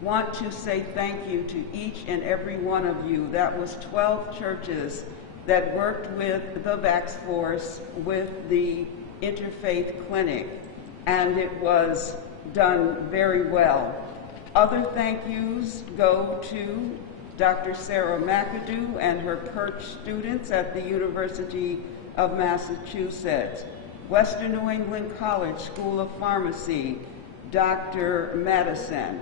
Want to say thank you to each and every one of you. That was 12 churches that worked with the Vax Force with the Interfaith Clinic, and it was done very well. Other thank yous go to Dr. Sarah McAdoo and her Perch students at the University of Massachusetts, Western New England College School of Pharmacy, Dr. Madison.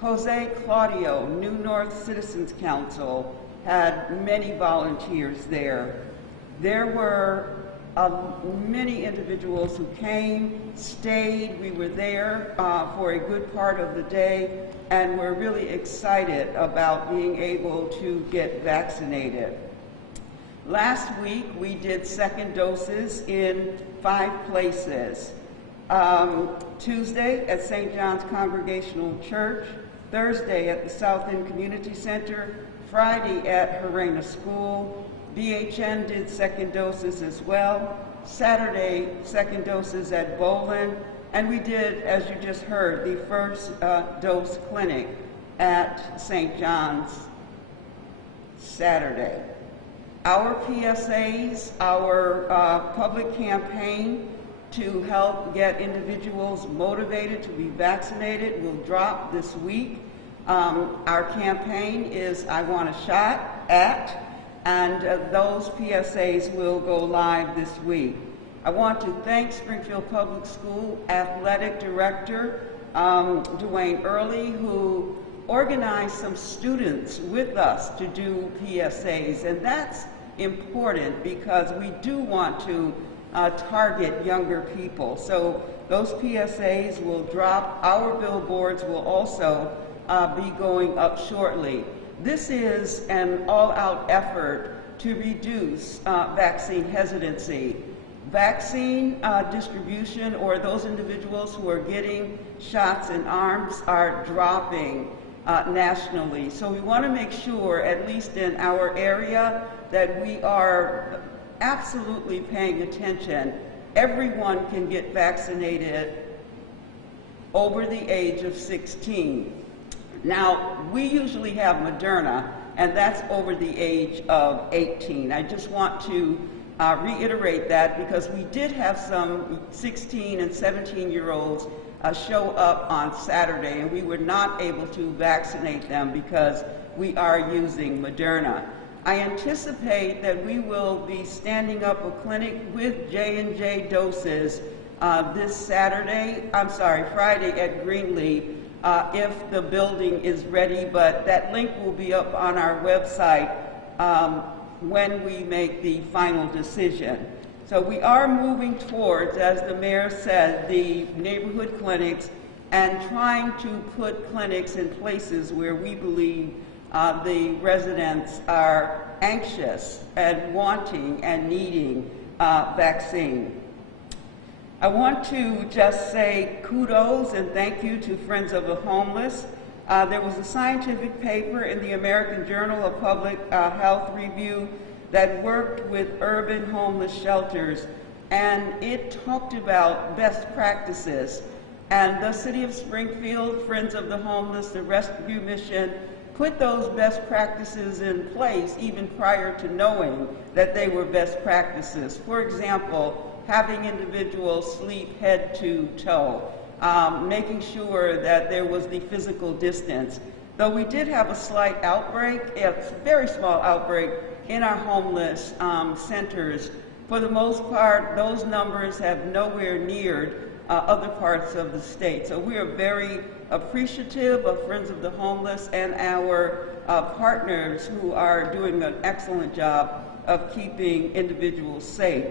Jose Claudio, New North Citizens Council, had many volunteers there. There were many individuals who came, stayed. We were there for a good part of the day, and we're really excited about being able to get vaccinated. Last week, we did second doses in 5 places. Tuesday at St. John's Congregational Church, Thursday at the South End Community Center, Friday at Harena School. BHN did second doses as well. Saturday, second doses at Bolin. And we did, as you just heard, the first dose clinic at St. John's Saturday. Our PSAs, our public campaign to help get individuals motivated to be vaccinated will drop this week. Our campaign is I Want a Shot at, and those PSAs will go live this week. I want to thank Springfield Public School Athletic Director Dwayne Early, who organized some students with us to do PSAs, and that's important because we do want to target younger people. So those PSAs will drop. Our billboards will also be going up shortly. This is an all-out effort to reduce vaccine hesitancy. Vaccine distribution, or those individuals who are getting shots in arms, are dropping nationally. So we want to make sure, at least in our area, that we are absolutely paying attention. Everyone can get vaccinated over the age of 16. Now, we usually have Moderna, and that's over the age of 18. I just want to reiterate that because we did have some 16 and 17-year-olds show up on Saturday, and we were not able to vaccinate them because we are using Moderna. I anticipate that we will be standing up a clinic with J&J doses this Friday at Greenleaf if the building is ready, but that link will be up on our website when we make the final decision. So we are moving towards, as the mayor said, the neighborhood clinics and trying to put clinics in places where we believe the residents are anxious and wanting and needing vaccine. I want to just say kudos and thank you to Friends of the Homeless. There was a scientific paper in the American Journal of Public Health Review that worked with urban homeless shelters, and it talked about best practices. And the City of Springfield, Friends of the Homeless, the Rescue Mission, put those best practices in place even prior to knowing that they were best practices. For example, having individuals sleep head to toe, making sure that there was the physical distance. Though we did have a slight outbreak, a very small outbreak, in our homeless centers, for the most part, those numbers have nowhere neared other parts of the state. So we are very appreciative of Friends of the Homeless and our partners who are doing an excellent job of keeping individuals safe.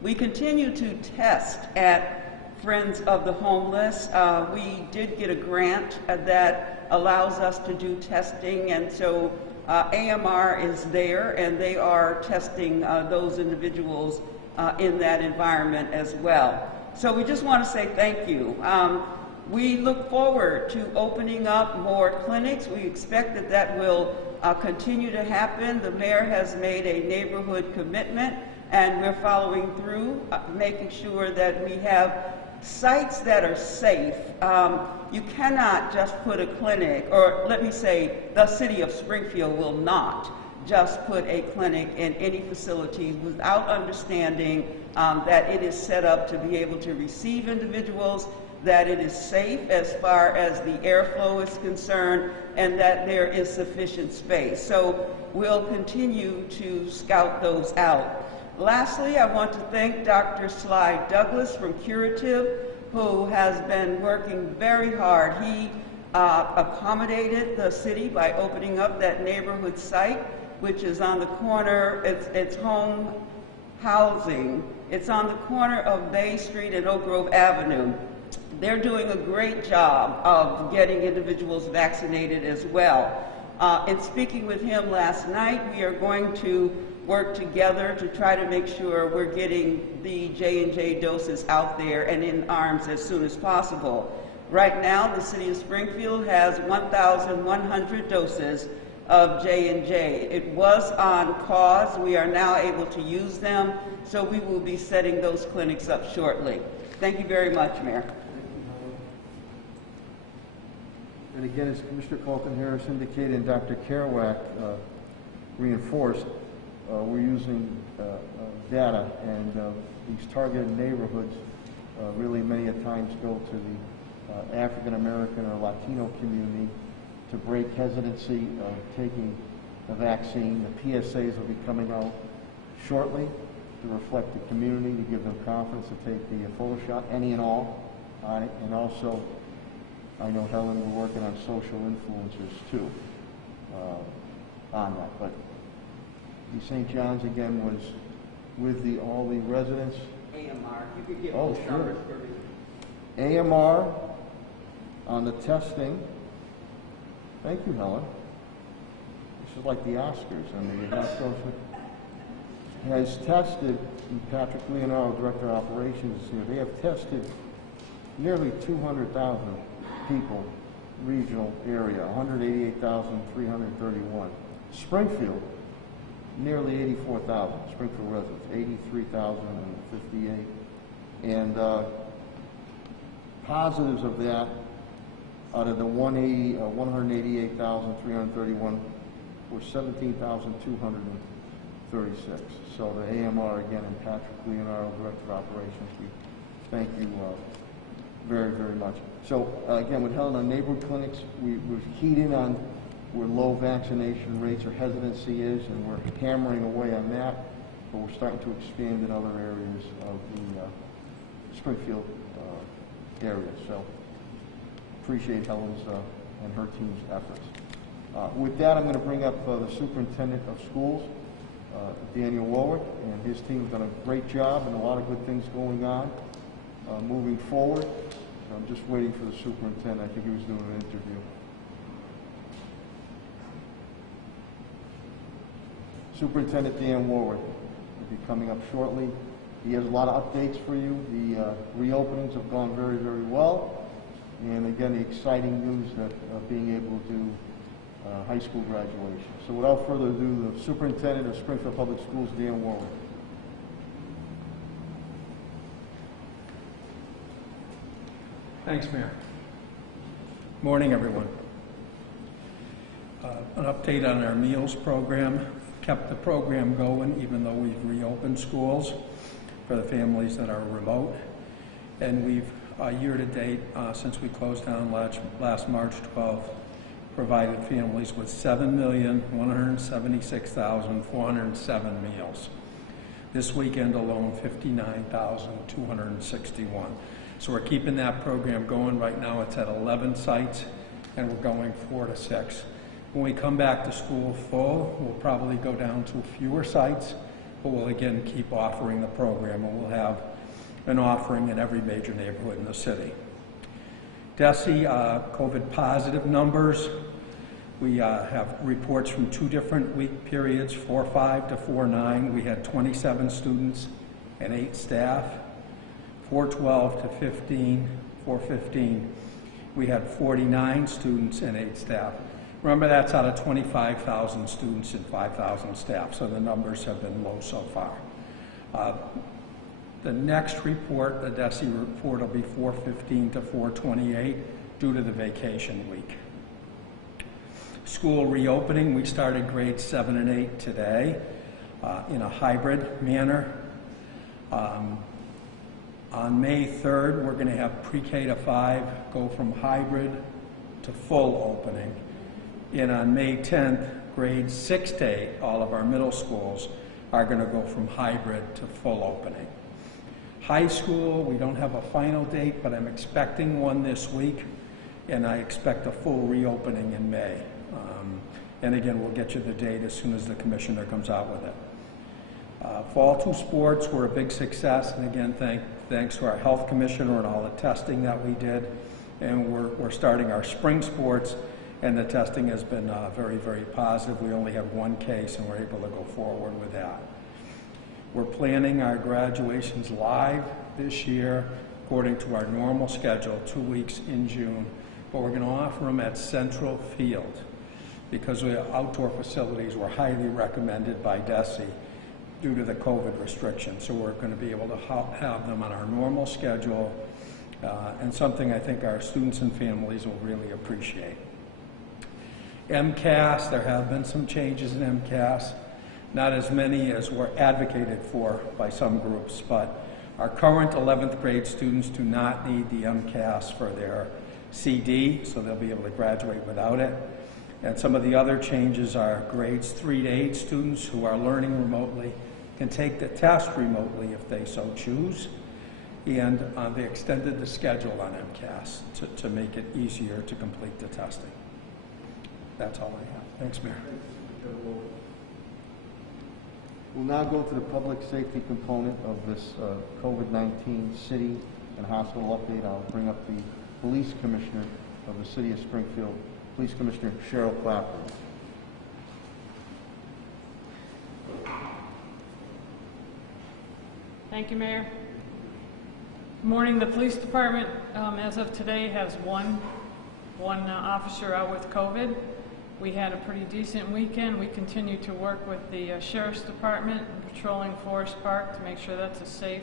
We continue to test at Friends of the Homeless. We did get a grant that allows us to do testing, and so AMR is there, and they are testing those individuals in that environment as well. So we just want to say thank you. We look forward to opening up more clinics. We expect that that will continue to happen. The mayor has made a neighborhood commitment, and we're following through, making sure that we have sites that are safe. You cannot just put a clinic, or let me say, the city of Springfield will not just put a clinic in any facility without understanding that it is set up to be able to receive individuals, that it is safe as far as the airflow is concerned, and that there is sufficient space. So we'll continue to scout those out. Lastly, I want to thank Dr. Sly Douglas from Curative, who has been working very hard. He accommodated the city by opening up that neighborhood site, which is on the corner, it's home housing. It's on the corner of Bay Street and Oak Grove Avenue. They're doing a great job of getting individuals vaccinated as well. In speaking with him last night, we are going to work together to try to make sure we're getting the J&J doses out there and in arms as soon as possible. Right now, the city of Springfield has 1,100 doses of J&J. It was on pause. We are now able to use them, so we will be setting those clinics up shortly. Thank you very much, Mayor. And again, as Commissioner Colton-Harris indicated and Dr. Kerouac reinforced, we're using data, and these targeted neighborhoods really many a times go to the African American or Latino community to break hesitancy of taking the vaccine. The PSAs will be coming out shortly to reflect the community, to give them confidence to take the photo shot, any and all. And also, I know, Helen, we're working on social influencers too on that. But the St. John's, again, was with all the residents. AMR, you could give Oh, those sure. numbers for me. AMR on the testing. Thank you, Helen. This is like the Oscars. I mean, you're not supposed to. Has tested, and Patrick Leonardo, Director of Operations, is here. They have tested nearly 200,000 people, regional area, 188,331. Springfield, nearly 84,000. Springfield residents, 83,058. And positives of that, out of the 188,331, were 17,236. So the AMR, again, and Patrick Leonardo, Director of Operations, we thank you very, very much. So again, with Helen on neighborhood clinics, we're keyed in on where low vaccination rates or hesitancy is, and we're hammering away on that, but we're starting to expand in other areas of the Springfield area. So appreciate Helen's and her team's efforts. With that, I'm going to bring up the Superintendent of Schools, Daniel Warwick, and his team have done a great job and a lot of good things going on moving forward. I'm just waiting for the superintendent. I think he was doing an interview. Superintendent Dan Warwick will be coming up shortly. He has a lot of updates for you. The reopenings have gone very, very well. And again, the exciting news that being able to do high school graduation. So without further ado, the Superintendent of Springfield Public Schools, Dan Warwick. Thanks, Mayor. Morning, everyone. An update on our meals program. Kept the program going even though we've reopened schools for the families that are remote. And we've, year to date, since we closed down last March 12th, provided families with 7,176,407 meals. This weekend alone, 59,261. So we're keeping that program going. Right now it's at 11 sites, and we're going 4 to 6. When we come back to school full, we'll probably go down to fewer sites, but we'll again keep offering the program, and we'll have an offering in every major neighborhood in the city. DESE, COVID positive numbers. We have reports from 2 different week periods, 4/5 to 4/9. We had 27 students and 8 staff. 4/12 to 4/15, we had 49 students and 8 staff. Remember, that's out of 25,000 students and 5,000 staff, so the numbers have been low so far. The next report, the DESE report, will be 4/15 to 4/28 due to the vacation week. School reopening, we started grades 7 and 8 today in a hybrid manner. On May 3rd, we're going to have pre-K to 5 go from hybrid to full opening. And on May 10th, grades 6 to 8, all of our middle schools, are going to go from hybrid to full opening. High school, we don't have a final date, but I'm expecting one this week, and I expect a full reopening in May. And again, we'll get you the date as soon as the commissioner comes out with it. Fall 2 sports were a big success, and again, thanks to our health commissioner and all the testing that we did. And we're starting our spring sports, and the testing has been very, very positive. We only have 1 case, and we're able to go forward with that. We're planning our graduations live this year according to our normal schedule, 2 weeks in June, but we're going to offer them at Central Field because the outdoor facilities were highly recommended by DESE due to the COVID restrictions. So we're going to be able to have them on our normal schedule, and something I think our students and families will really appreciate. Mcas, there have been some changes in Mcas, not as many as were advocated for by some groups, but our current 11th grade students do not need the Mcas for their CD, so they'll be able to graduate without it. And some of the other changes are grades 3 to 8 students who are learning remotely can take the test remotely if they so choose. And they extended the schedule on Mcas to make it easier to complete the testing. That's all I have. Thanks, Mayor. We'll now go to the public safety component of this COVID-19 city and hospital update. I'll bring up the police commissioner of the city of Springfield, Police Commissioner Cheryl Clapper. Thank you, Mayor. Good morning. The police department, as of today, has one officer out with COVID. We had a pretty decent weekend. We continue to work with the Sheriff's Department and patrolling Forest Park to make sure that's a safe,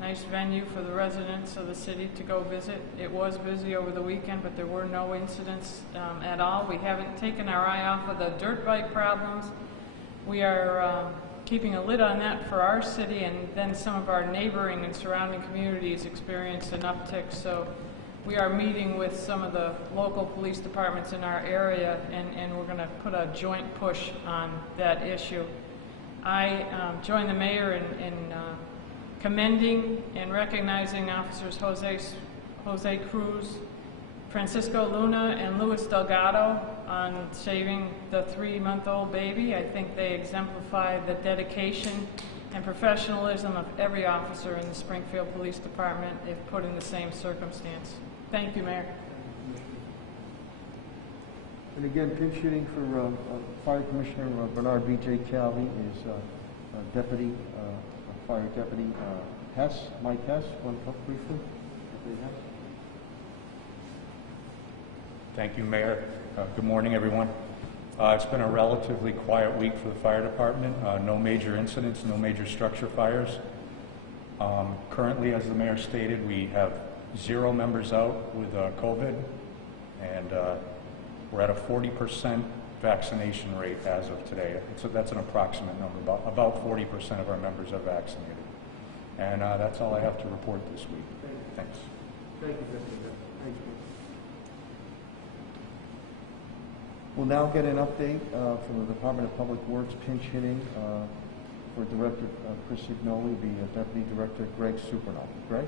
nice venue for the residents of the city to go visit. It was busy over the weekend, but there were no incidents at all. We haven't taken our eye off of the dirt bike problems. We are keeping a lid on that for our city, and then some of our neighboring and surrounding communities experienced an uptick. So we are meeting with some of the local police departments in our area, and we're going to put a joint push on that issue. I join the mayor in commending and recognizing officers Jose Cruz, Francisco Luna, and Luis Delgado on saving the 3-month-old baby. I think they exemplify the dedication and professionalism of every officer in the Springfield Police Department if put in the same circumstance. Thank you, Mayor. And again, pinch hitting for Fire Commissioner Bernard B.J. Calvi is Deputy Fire Deputy Hess, Mike Hess. Want to talk briefly? Thank you, Mayor. Good morning, everyone. It's been a relatively quiet week for the fire department. No major incidents, no major structure fires. Currently, as the mayor stated, we have 0 members out with COVID, and we're at a 40% vaccination rate as of today. So that's an approximate number. About 40% of our members are vaccinated. And that's all I have to report this week. Thanks. Thank you, Mr. Thank you. We'll now get an update from the Department of Public Works pinch hitting for Director Chris Signoli, the Deputy Director Greg Superno. Greg?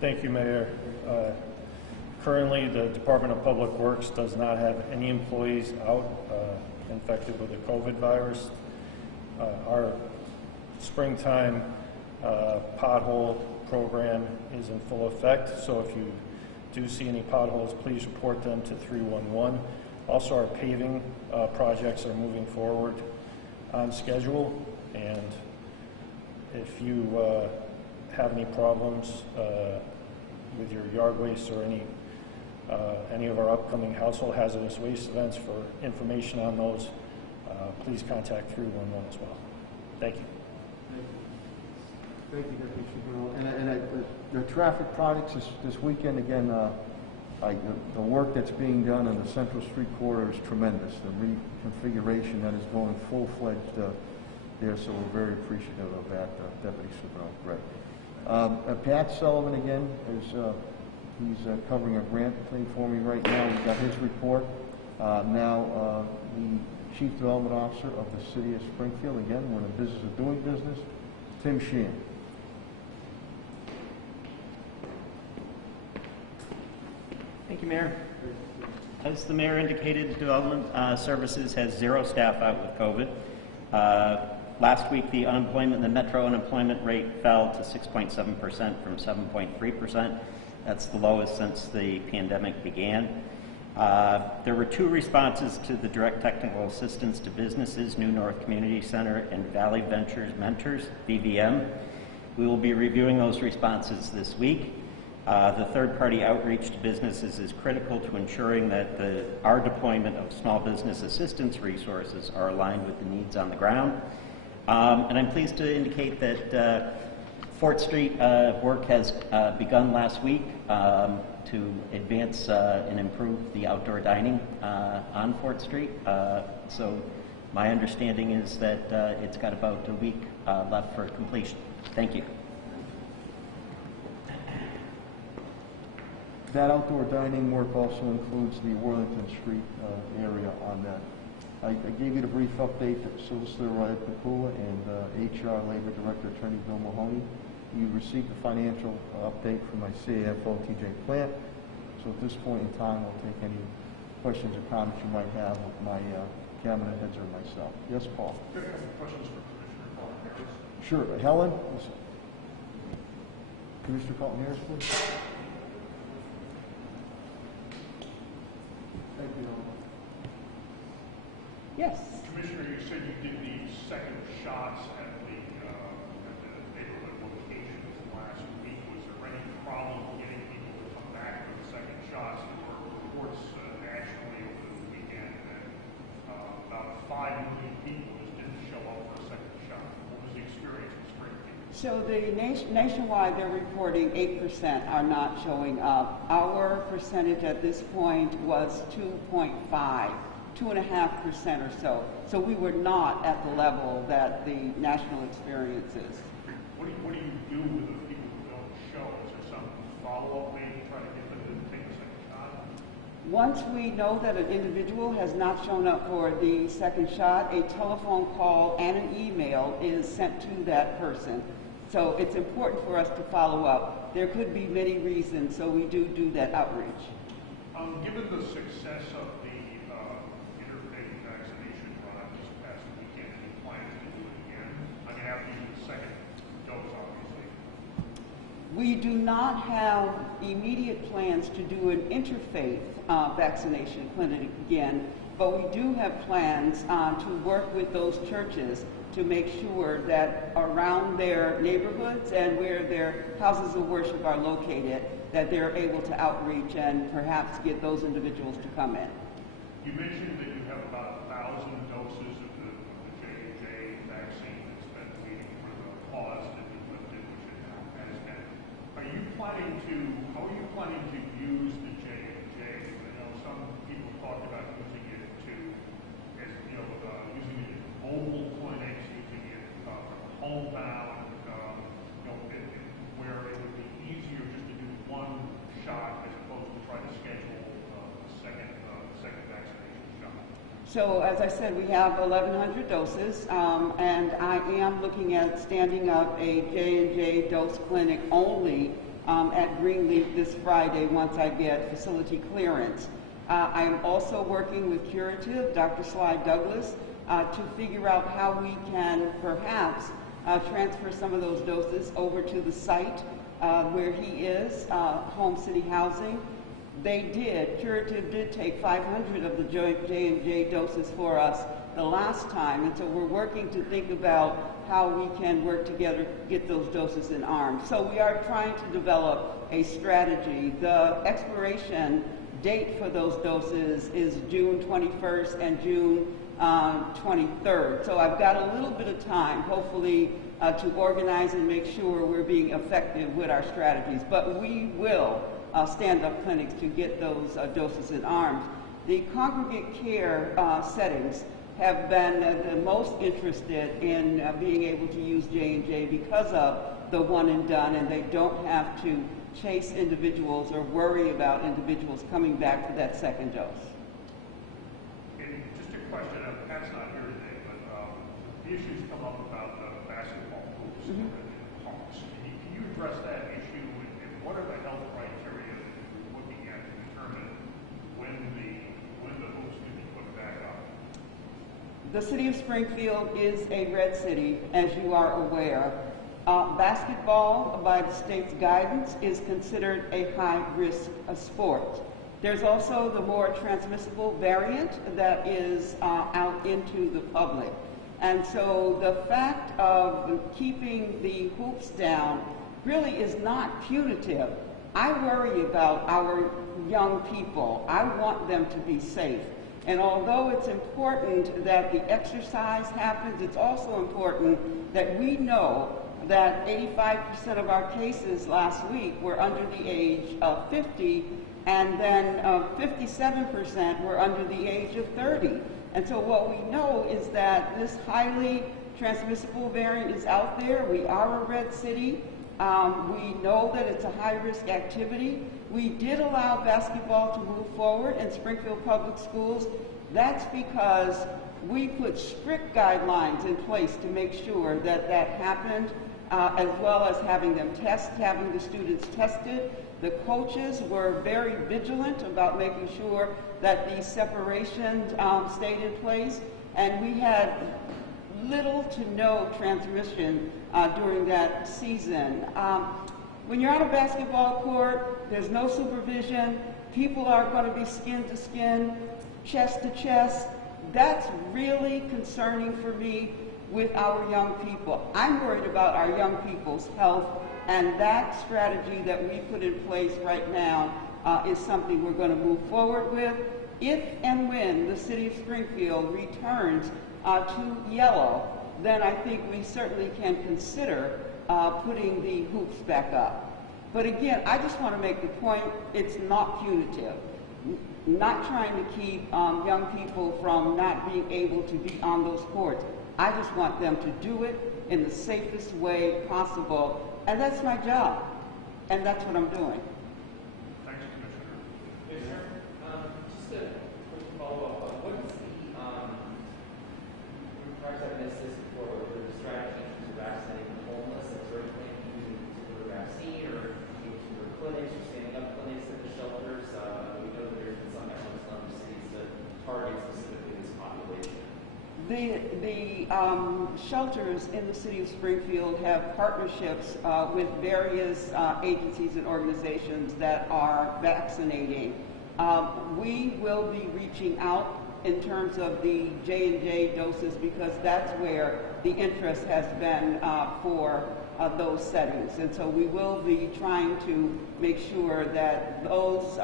Thank you, Mayor. Currently, the Department of Public Works does not have any employees out infected with the COVID virus. Our springtime pothole program is in full effect, so if you do see any potholes, please report them to 311. Also, our paving projects are moving forward on schedule, and if you have any problems with your yard waste or any of our upcoming household hazardous waste events, for information on those, please contact 311 as well. Thank you. Thank you, Deputy Superno. And the traffic projects this weekend, again, the work that's being done on the Central Street corridor is tremendous. The reconfiguration that is going full-fledged there, so we're very appreciative of that, Deputy Superno. Great. Pat Sullivan, again, is he's covering a grant thing for me right now. We've got his report. Now, the Chief Development Officer of the City of Springfield, again, we're in the business of doing business, Tim Sheehan. Thank you, Mayor. As the Mayor indicated, Development Services has 0 staff out with COVID. Last week, the metro unemployment rate fell to 6.7% from 7.3%. That's the lowest since the pandemic began. There were 2 responses to the direct technical assistance to businesses, New North Community Center and Valley Ventures Mentors, VVM. We will be reviewing those responses this week. The third-party outreach to businesses is critical to ensuring that our deployment of small business assistance resources are aligned with the needs on the ground. And I'm pleased to indicate that Fort Street work has begun last week to advance and improve the outdoor dining on Fort Street. So my understanding is that it's got about a week left for completion. Thank you. That outdoor dining work also includes the Worthington Street area on that. I gave you the brief update that Solicitor Papula and HR Labor Director Attorney Bill Mahoney. You received the financial update from my CAFO, TJ Plant. So at this point in time, I'll take any questions or comments you might have with my cabinet heads or myself. Yes, Paul? I have some questions for Commissioner Paul Harris. Sure. Helen? Commissioner Carlton Harris, please. Thank you, Helen. Yes. Commissioner, you said you did the second shots at the neighborhood locations last week. Was there any problem getting people to come back for the second shots? There were reports nationally over the weekend that about 5 million people just didn't show up for a second shot. What was the experience in Springfield? So the nationwide, they're reporting 8% are not showing up. Our percentage at this point was 2.5% or so. So we were not at the level that the national experience is. What do you do with the people who don't show? Is there some follow-up way to try to get them to take a second shot? Once we know that an individual has not shown up for the second shot, a telephone call and an email is sent to that person. So it's important for us to follow up. There could be many reasons, so we do that outreach. Given the success of the interfaith vaccination run this past weekend, any plans to do it again? I mean, after you do the second dose, obviously. We do not have immediate plans to do an interfaith vaccination clinic again, but we do have plans to work with those churches to make sure that around their neighborhoods and where their houses of worship are located, that they're able to outreach and perhaps get those individuals to come in. You mentioned that you have about 1,000 doses of the J&J vaccine that's been waiting for the pause to be lifted, which it now has been. Are you planning are you planning to use the J&J? I know some people talked about using it using it in mobile clinics, using it homebound, where it would be easier just to do one shot as opposed to try to schedule the second vaccination shot. So as I said, we have 1,100 doses, and I am looking at standing up a J&J dose clinic only at Greenleaf this Friday once I get facility clearance. I am also working with Curative, Dr. Sly Douglas, to figure out how we can perhaps transfer some of those doses over to the site where he is, Home City Housing. Curative did take 500 of the J&J doses for us the last time, and so we're working to think about how we can work together to get those doses in arms. So we are trying to develop a strategy. The expiration date for those doses is June 21st and June 23rd. So I've got a little bit of time, hopefully, to organize and make sure we're being effective with our strategies. But we will stand up clinics to get those doses in arms. The congregate care settings have been the most interested in being able to use J&J because of the one and done, and they don't have to chase individuals or worry about individuals coming back for that second dose. And just a question, Pat's not here today, but the issues come up about basketball hoops and parks. Can you address that issue, and what are the health criteria that you're looking at to determine when the hoops can be put back up? The city of Springfield is a red city, as you are aware. Basketball, by the state's guidance, is considered a high-risk sport. There's also the more transmissible variant that is out into the public. And so the fact of keeping the hoops down really is not punitive. I worry about our young people. I want them to be safe. And although it's important that the exercise happens, it's also important that we know that 85% of our cases last week were under the age of 50, and then 57% were under the age of 30. And so what we know is that this highly transmissible variant is out there. We are a red city. We know that it's a high-risk activity. We did allow basketball to move forward in Springfield Public Schools. That's because we put strict guidelines in place to make sure that that happened, as well as having the students tested. The coaches were very vigilant about making sure that the separation stayed in place, and we had little to no transmission during that season. When you're on a basketball court, there's no supervision. People are going to be skin to skin, chest to chest. That's really concerning for me with our young people. I'm worried about our young people's health, and that strategy that we put in place right now is something we're going to move forward with. If and when the city of Springfield returns to yellow, then I think we certainly can consider putting the hoops back up. But again, I just want to make the point, it's not punitive. Not trying to keep young people from not being able to be on those courts. I just want them to do it in the safest way possible, and that's my job, and that's what I'm doing. Thanks, Commissioner. Yes, sir. Just a quick follow-up. What is perhaps I missed this before, but the strategy to vaccinating the homeless? Is there anything you do to a vaccine, or you to clinics, or standing up clinics at the shelters? We know that there's been some efforts in other cities that target specifically this population. The shelters in the city of Springfield have partnerships with various agencies and organizations that are vaccinating. We will be reaching out in terms of the J&J doses because that's where the interest has been for those settings. And so we will be trying to make sure that those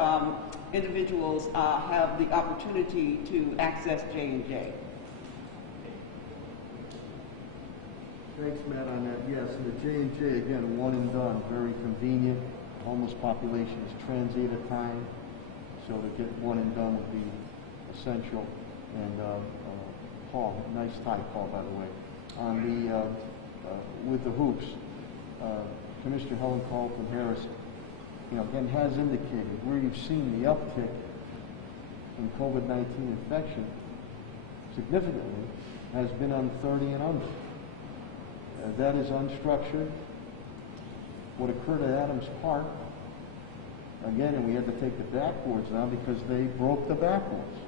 individuals have the opportunity to access J&J. Thanks, Matt, on that. Yes, and the J&J, again, one and done, very convenient. homeless population is transit at time, so to get one and done would be essential. And Paul, nice tie, Paul, by the way. On the with the hoops, Commissioner Helen Carlton Harris, again has indicated where you've seen the uptick in COVID-19 infection significantly has been on 30 and under. That is unstructured. What occurred at Adams Park, again, and we had to take the backboards now because they broke the backboards.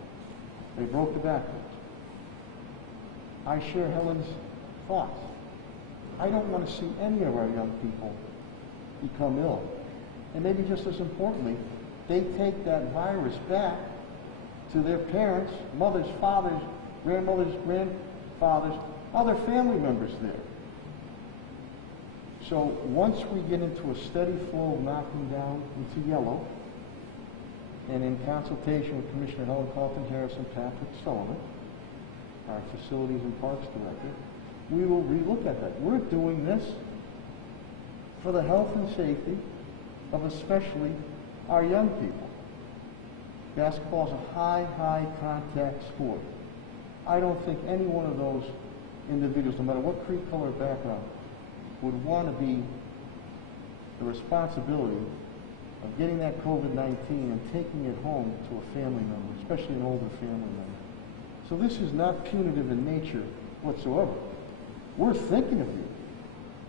They broke the backboards. I share Helen's thoughts. I don't want to see any of our young people become ill. And maybe just as importantly, they take that virus back to their parents, mothers, fathers, grandmothers, grandfathers, other family members there. So once we get into a steady flow of knocking down into yellow, and in consultation with Commissioner Helen Carlton Harris and Patrick Sullivan, our Facilities and Parks Director, we will relook at that. We're doing this for the health and safety of especially our young people. Basketball is a high contact sport. I don't think any one of those individuals, no matter what creed, color, or background, would want to be the responsibility of getting that COVID-19 and taking it home to a family member, especially an older family member. So this is not punitive in nature whatsoever. We're thinking of you.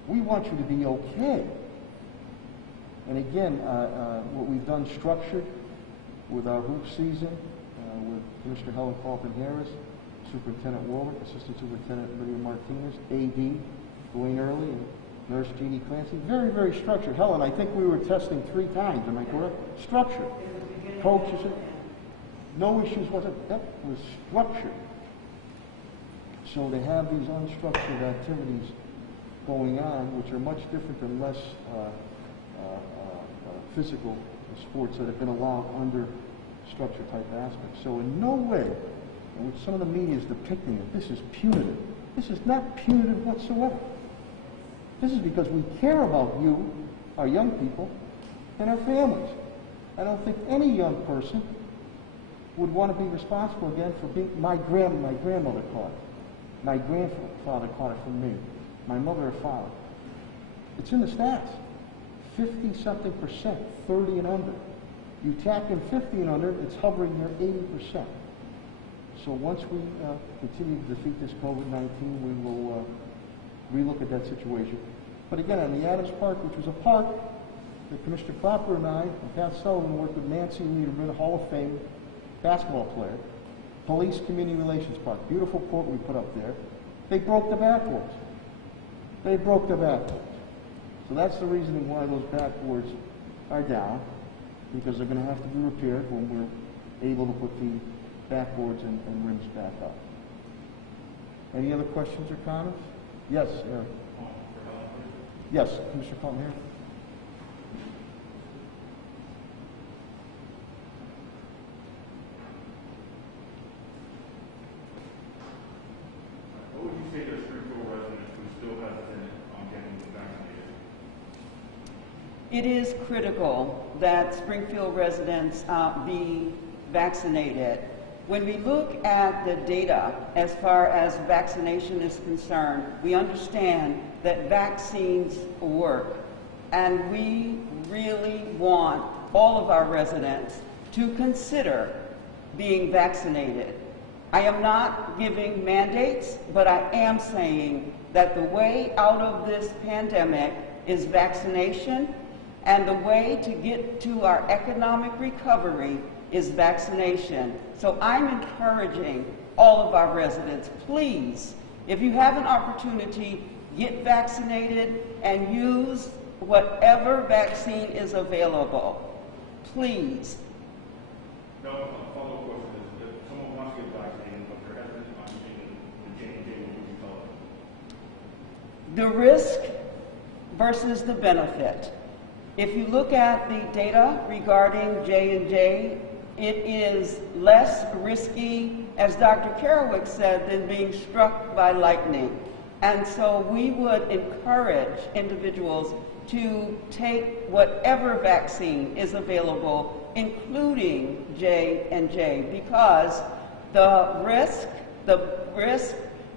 We want you to be okay. And again, what we've done structured with our hoop season, with Commissioner Helen Carlton Harris, Superintendent Warwick, Assistant Superintendent Lydia Martinez, AD Dwayne Early, and Nurse Jeannie Clancy. Very structured. Helen, I think we were testing 3 times, am I correct? Structured. Coaches, no issues whatsoever. That was structured. So to have these unstructured activities going on, which are much different than less physical sports that have been allowed under structure type aspects. So in no way, in which some of the media is depicting it, this is punitive. This is not punitive whatsoever. This is because we care about you, our young people, and our families. I don't think any young person would want to be responsible again for being, my grandmother caught it. My grandfather caught it from me. My mother or father. It's in the stats. 50-something%, 30 and under. You tack in 50 and under, it's hovering near 80%. So once we continue to defeat this COVID-19, we will relook at that situation. But again, on the Adams Park, which was a park that Commissioner Clapper and I and Pat Sullivan worked with Nancy Liederman, a Hall of Fame basketball player, Police Community Relations Park, beautiful court we put up there. They broke the backboards. They broke the backboards. So that's the reasoning why those backboards are down, because they're going to have to be repaired when we're able to put the backboards and rims back up. Any other questions or comments? Yes, Eric. Yes, Commissioner Carlton here. What would you say to a Springfield resident who still hesitant on getting vaccinated? It is critical that Springfield residents be vaccinated. When we look at the data as far as vaccination is concerned, we understand that vaccines work, and we really want all of our residents to consider being vaccinated. I am not giving mandates, but I am saying that the way out of this pandemic is vaccination, and the way to get to our economic recovery is vaccination. So I'm encouraging all of our residents, please, if you have an opportunity, get vaccinated and use whatever vaccine is available. Please. No, a follow-up question is, if someone wants to get vaccinated, but they're hesitant on using the J&J, what would you tell them? The risk versus the benefit. If you look at the data regarding J&J, it is less risky, as Dr. Kerwick said, than being struck by lightning. And so we would encourage individuals, to take whatever vaccine is available, including J&J, because the risk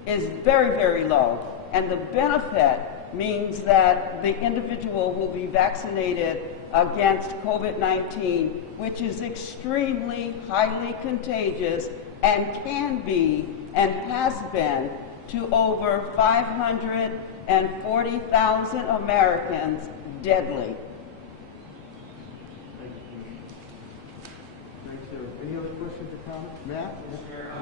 is very, very low, and the benefit means that the individual will be vaccinated against COVID-19, which is extremely highly contagious and can be and has been to over 540,000 Americans deadly. Thanks, sir. Any other questions or comments? Matt? Mayor, I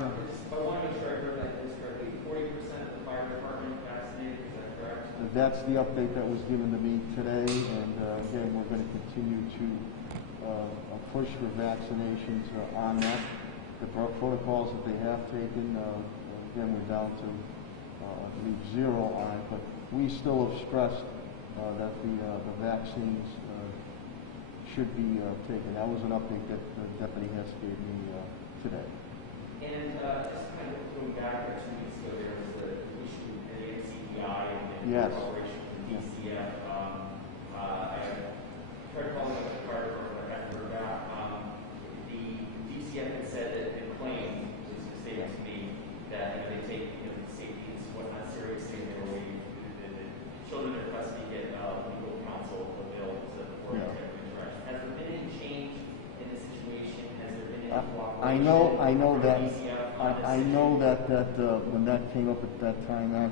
want to make sure I heard that this correctly. 40% of the fire department vaccinated, is that correct? That's the update that was given to me today, and again, we're going to continue to push for vaccinations on that. The protocols that they have taken, again, we're down to, I believe, 0 on it, but we still have stressed that the vaccines should be taken. That was an update that Deputy Hess gave me today. And just kind of going back 2 weeks ago, there was the issue at CPI and Yes. cooperation with DCF. I tried calling up the fire department, I haven't heard back. The DCF had said that and claimed, at least a statement to me, that they take safety and whatnot seriously, and they were waiting the children in custody get legal counsel available for interaction. Has there been any change in the situation? Has there been any cooperation? I know that. DCF I know that when that came up at that time,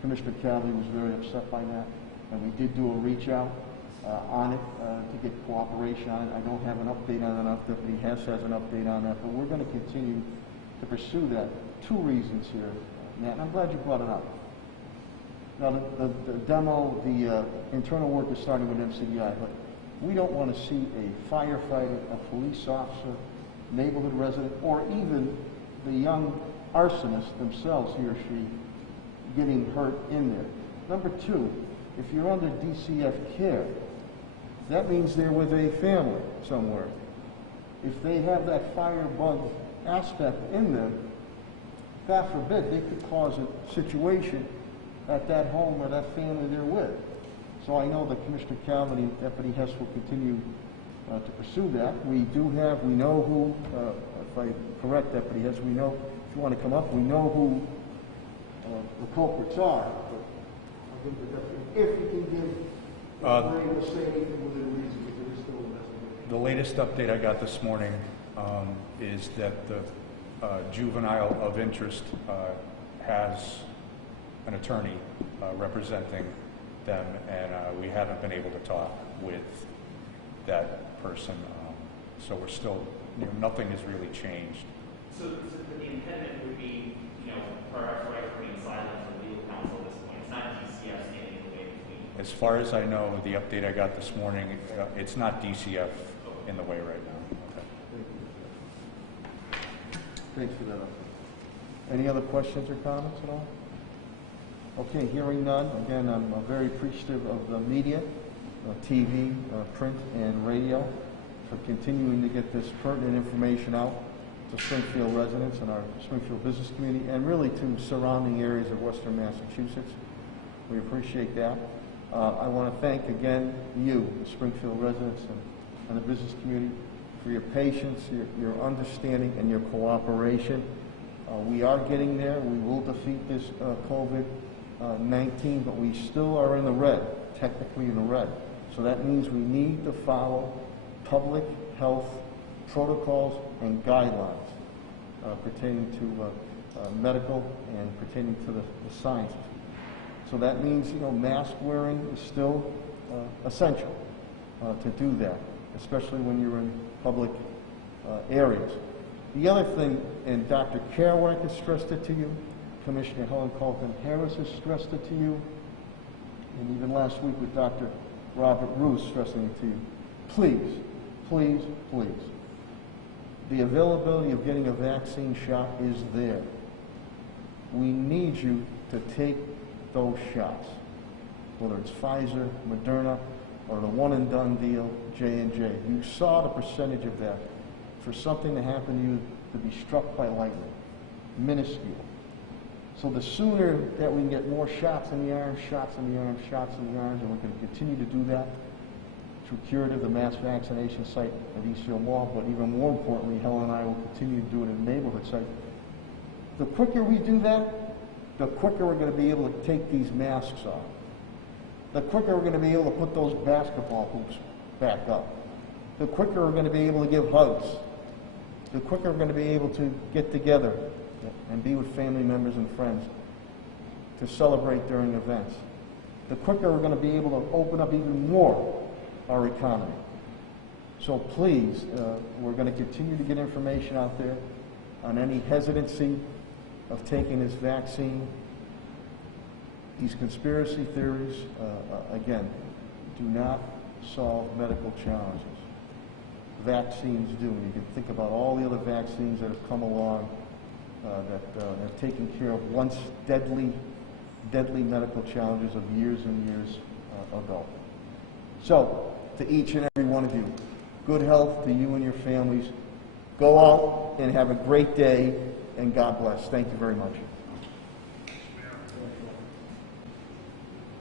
Commissioner Calvi was very upset by that, and we did do a reach out on it to get cooperation on it. I don't have an update on it. Deputy Hess has an update on that, but we're going to continue to pursue that. 2 reasons here, Matt, and I'm glad you brought it up. Now, the demo, the internal work is starting with MCDI, but we don't want to see a firefighter, a police officer, neighborhood resident, or even the young arsonist themselves, he or she, getting hurt in there. Number 2, if you're under DCF care, that means they're with a family somewhere. If they have that firebug aspect in them, God forbid, they could cause a situation at that home or that family they're with. So I know that Commissioner Calvin and Deputy Hess will continue to pursue that. We know who, if I correct Deputy Hess, we know, if you want to come up, we know who the culprits are. But I'll give the deputy, if you can give, we're able to say anything within reason, because there is still an investigation. The latest update I got this morning is that the juvenile of interest has an attorney representing them, and we haven't been able to talk with that person. So we're still, nothing has really changed. So the impediment would be, perhaps right for being silent for legal counsel at this point. It's not DCF standing in the way between. As far as I know, the update I got this morning, it's not DCF in the way right now. Okay. Thanks for that update. Any other questions or comments at all? Okay, hearing none. Again, I'm very appreciative of the media, TV, print, and radio for continuing to get this pertinent information out to Springfield residents and our Springfield business community, and really to surrounding areas of Western Massachusetts. We appreciate that. I want to thank again you, the Springfield residents and the business community, for your patience, your understanding, and your cooperation. We are getting there. We will defeat this COVID-19, but we still are in the red, technically in the red. So that means we need to follow public health protocols and guidelines pertaining to medical and pertaining to the sciences. So that means, mask wearing is still essential to do that, especially when you're in public areas. The other thing, and Dr. Kerouac has stressed it to you, Commissioner Helen Colton Harris has stressed it to you, and even last week with Dr. Robert Roos stressing it to you. Please, please, please. The availability of getting a vaccine shot is there. We need you to take those shots, whether it's Pfizer, Moderna, or the one-and-done deal, J&J. You saw the percentage of that. For something to happen to you to be struck by lightning, minuscule. So the sooner that we can get more shots in the arm, shots in the arm, shots in the arms, and we're going to continue to do that through Curative, the mass vaccination site at Eastfield Mall, but even more importantly, Helen and I will continue to do it in the neighborhood site. The quicker we do that, the quicker we're going to be able to take these masks off. The quicker we're going to be able to put those basketball hoops back up. The quicker we're going to be able to give hugs. The quicker we're going to be able to get together and be with family members and friends to celebrate during events. The quicker we're going to be able to open up even more our economy. So please, we're going to continue to get information out there on any hesitancy of taking this vaccine. These conspiracy theories, again, do not solve medical challenges. Vaccines do. And you can think about all the other vaccines that have come along that have taken care of once deadly medical challenges of years and years ago. So, to each and every one of you, good health to you and your families. Go out and have a great day, and God bless. Thank you very much.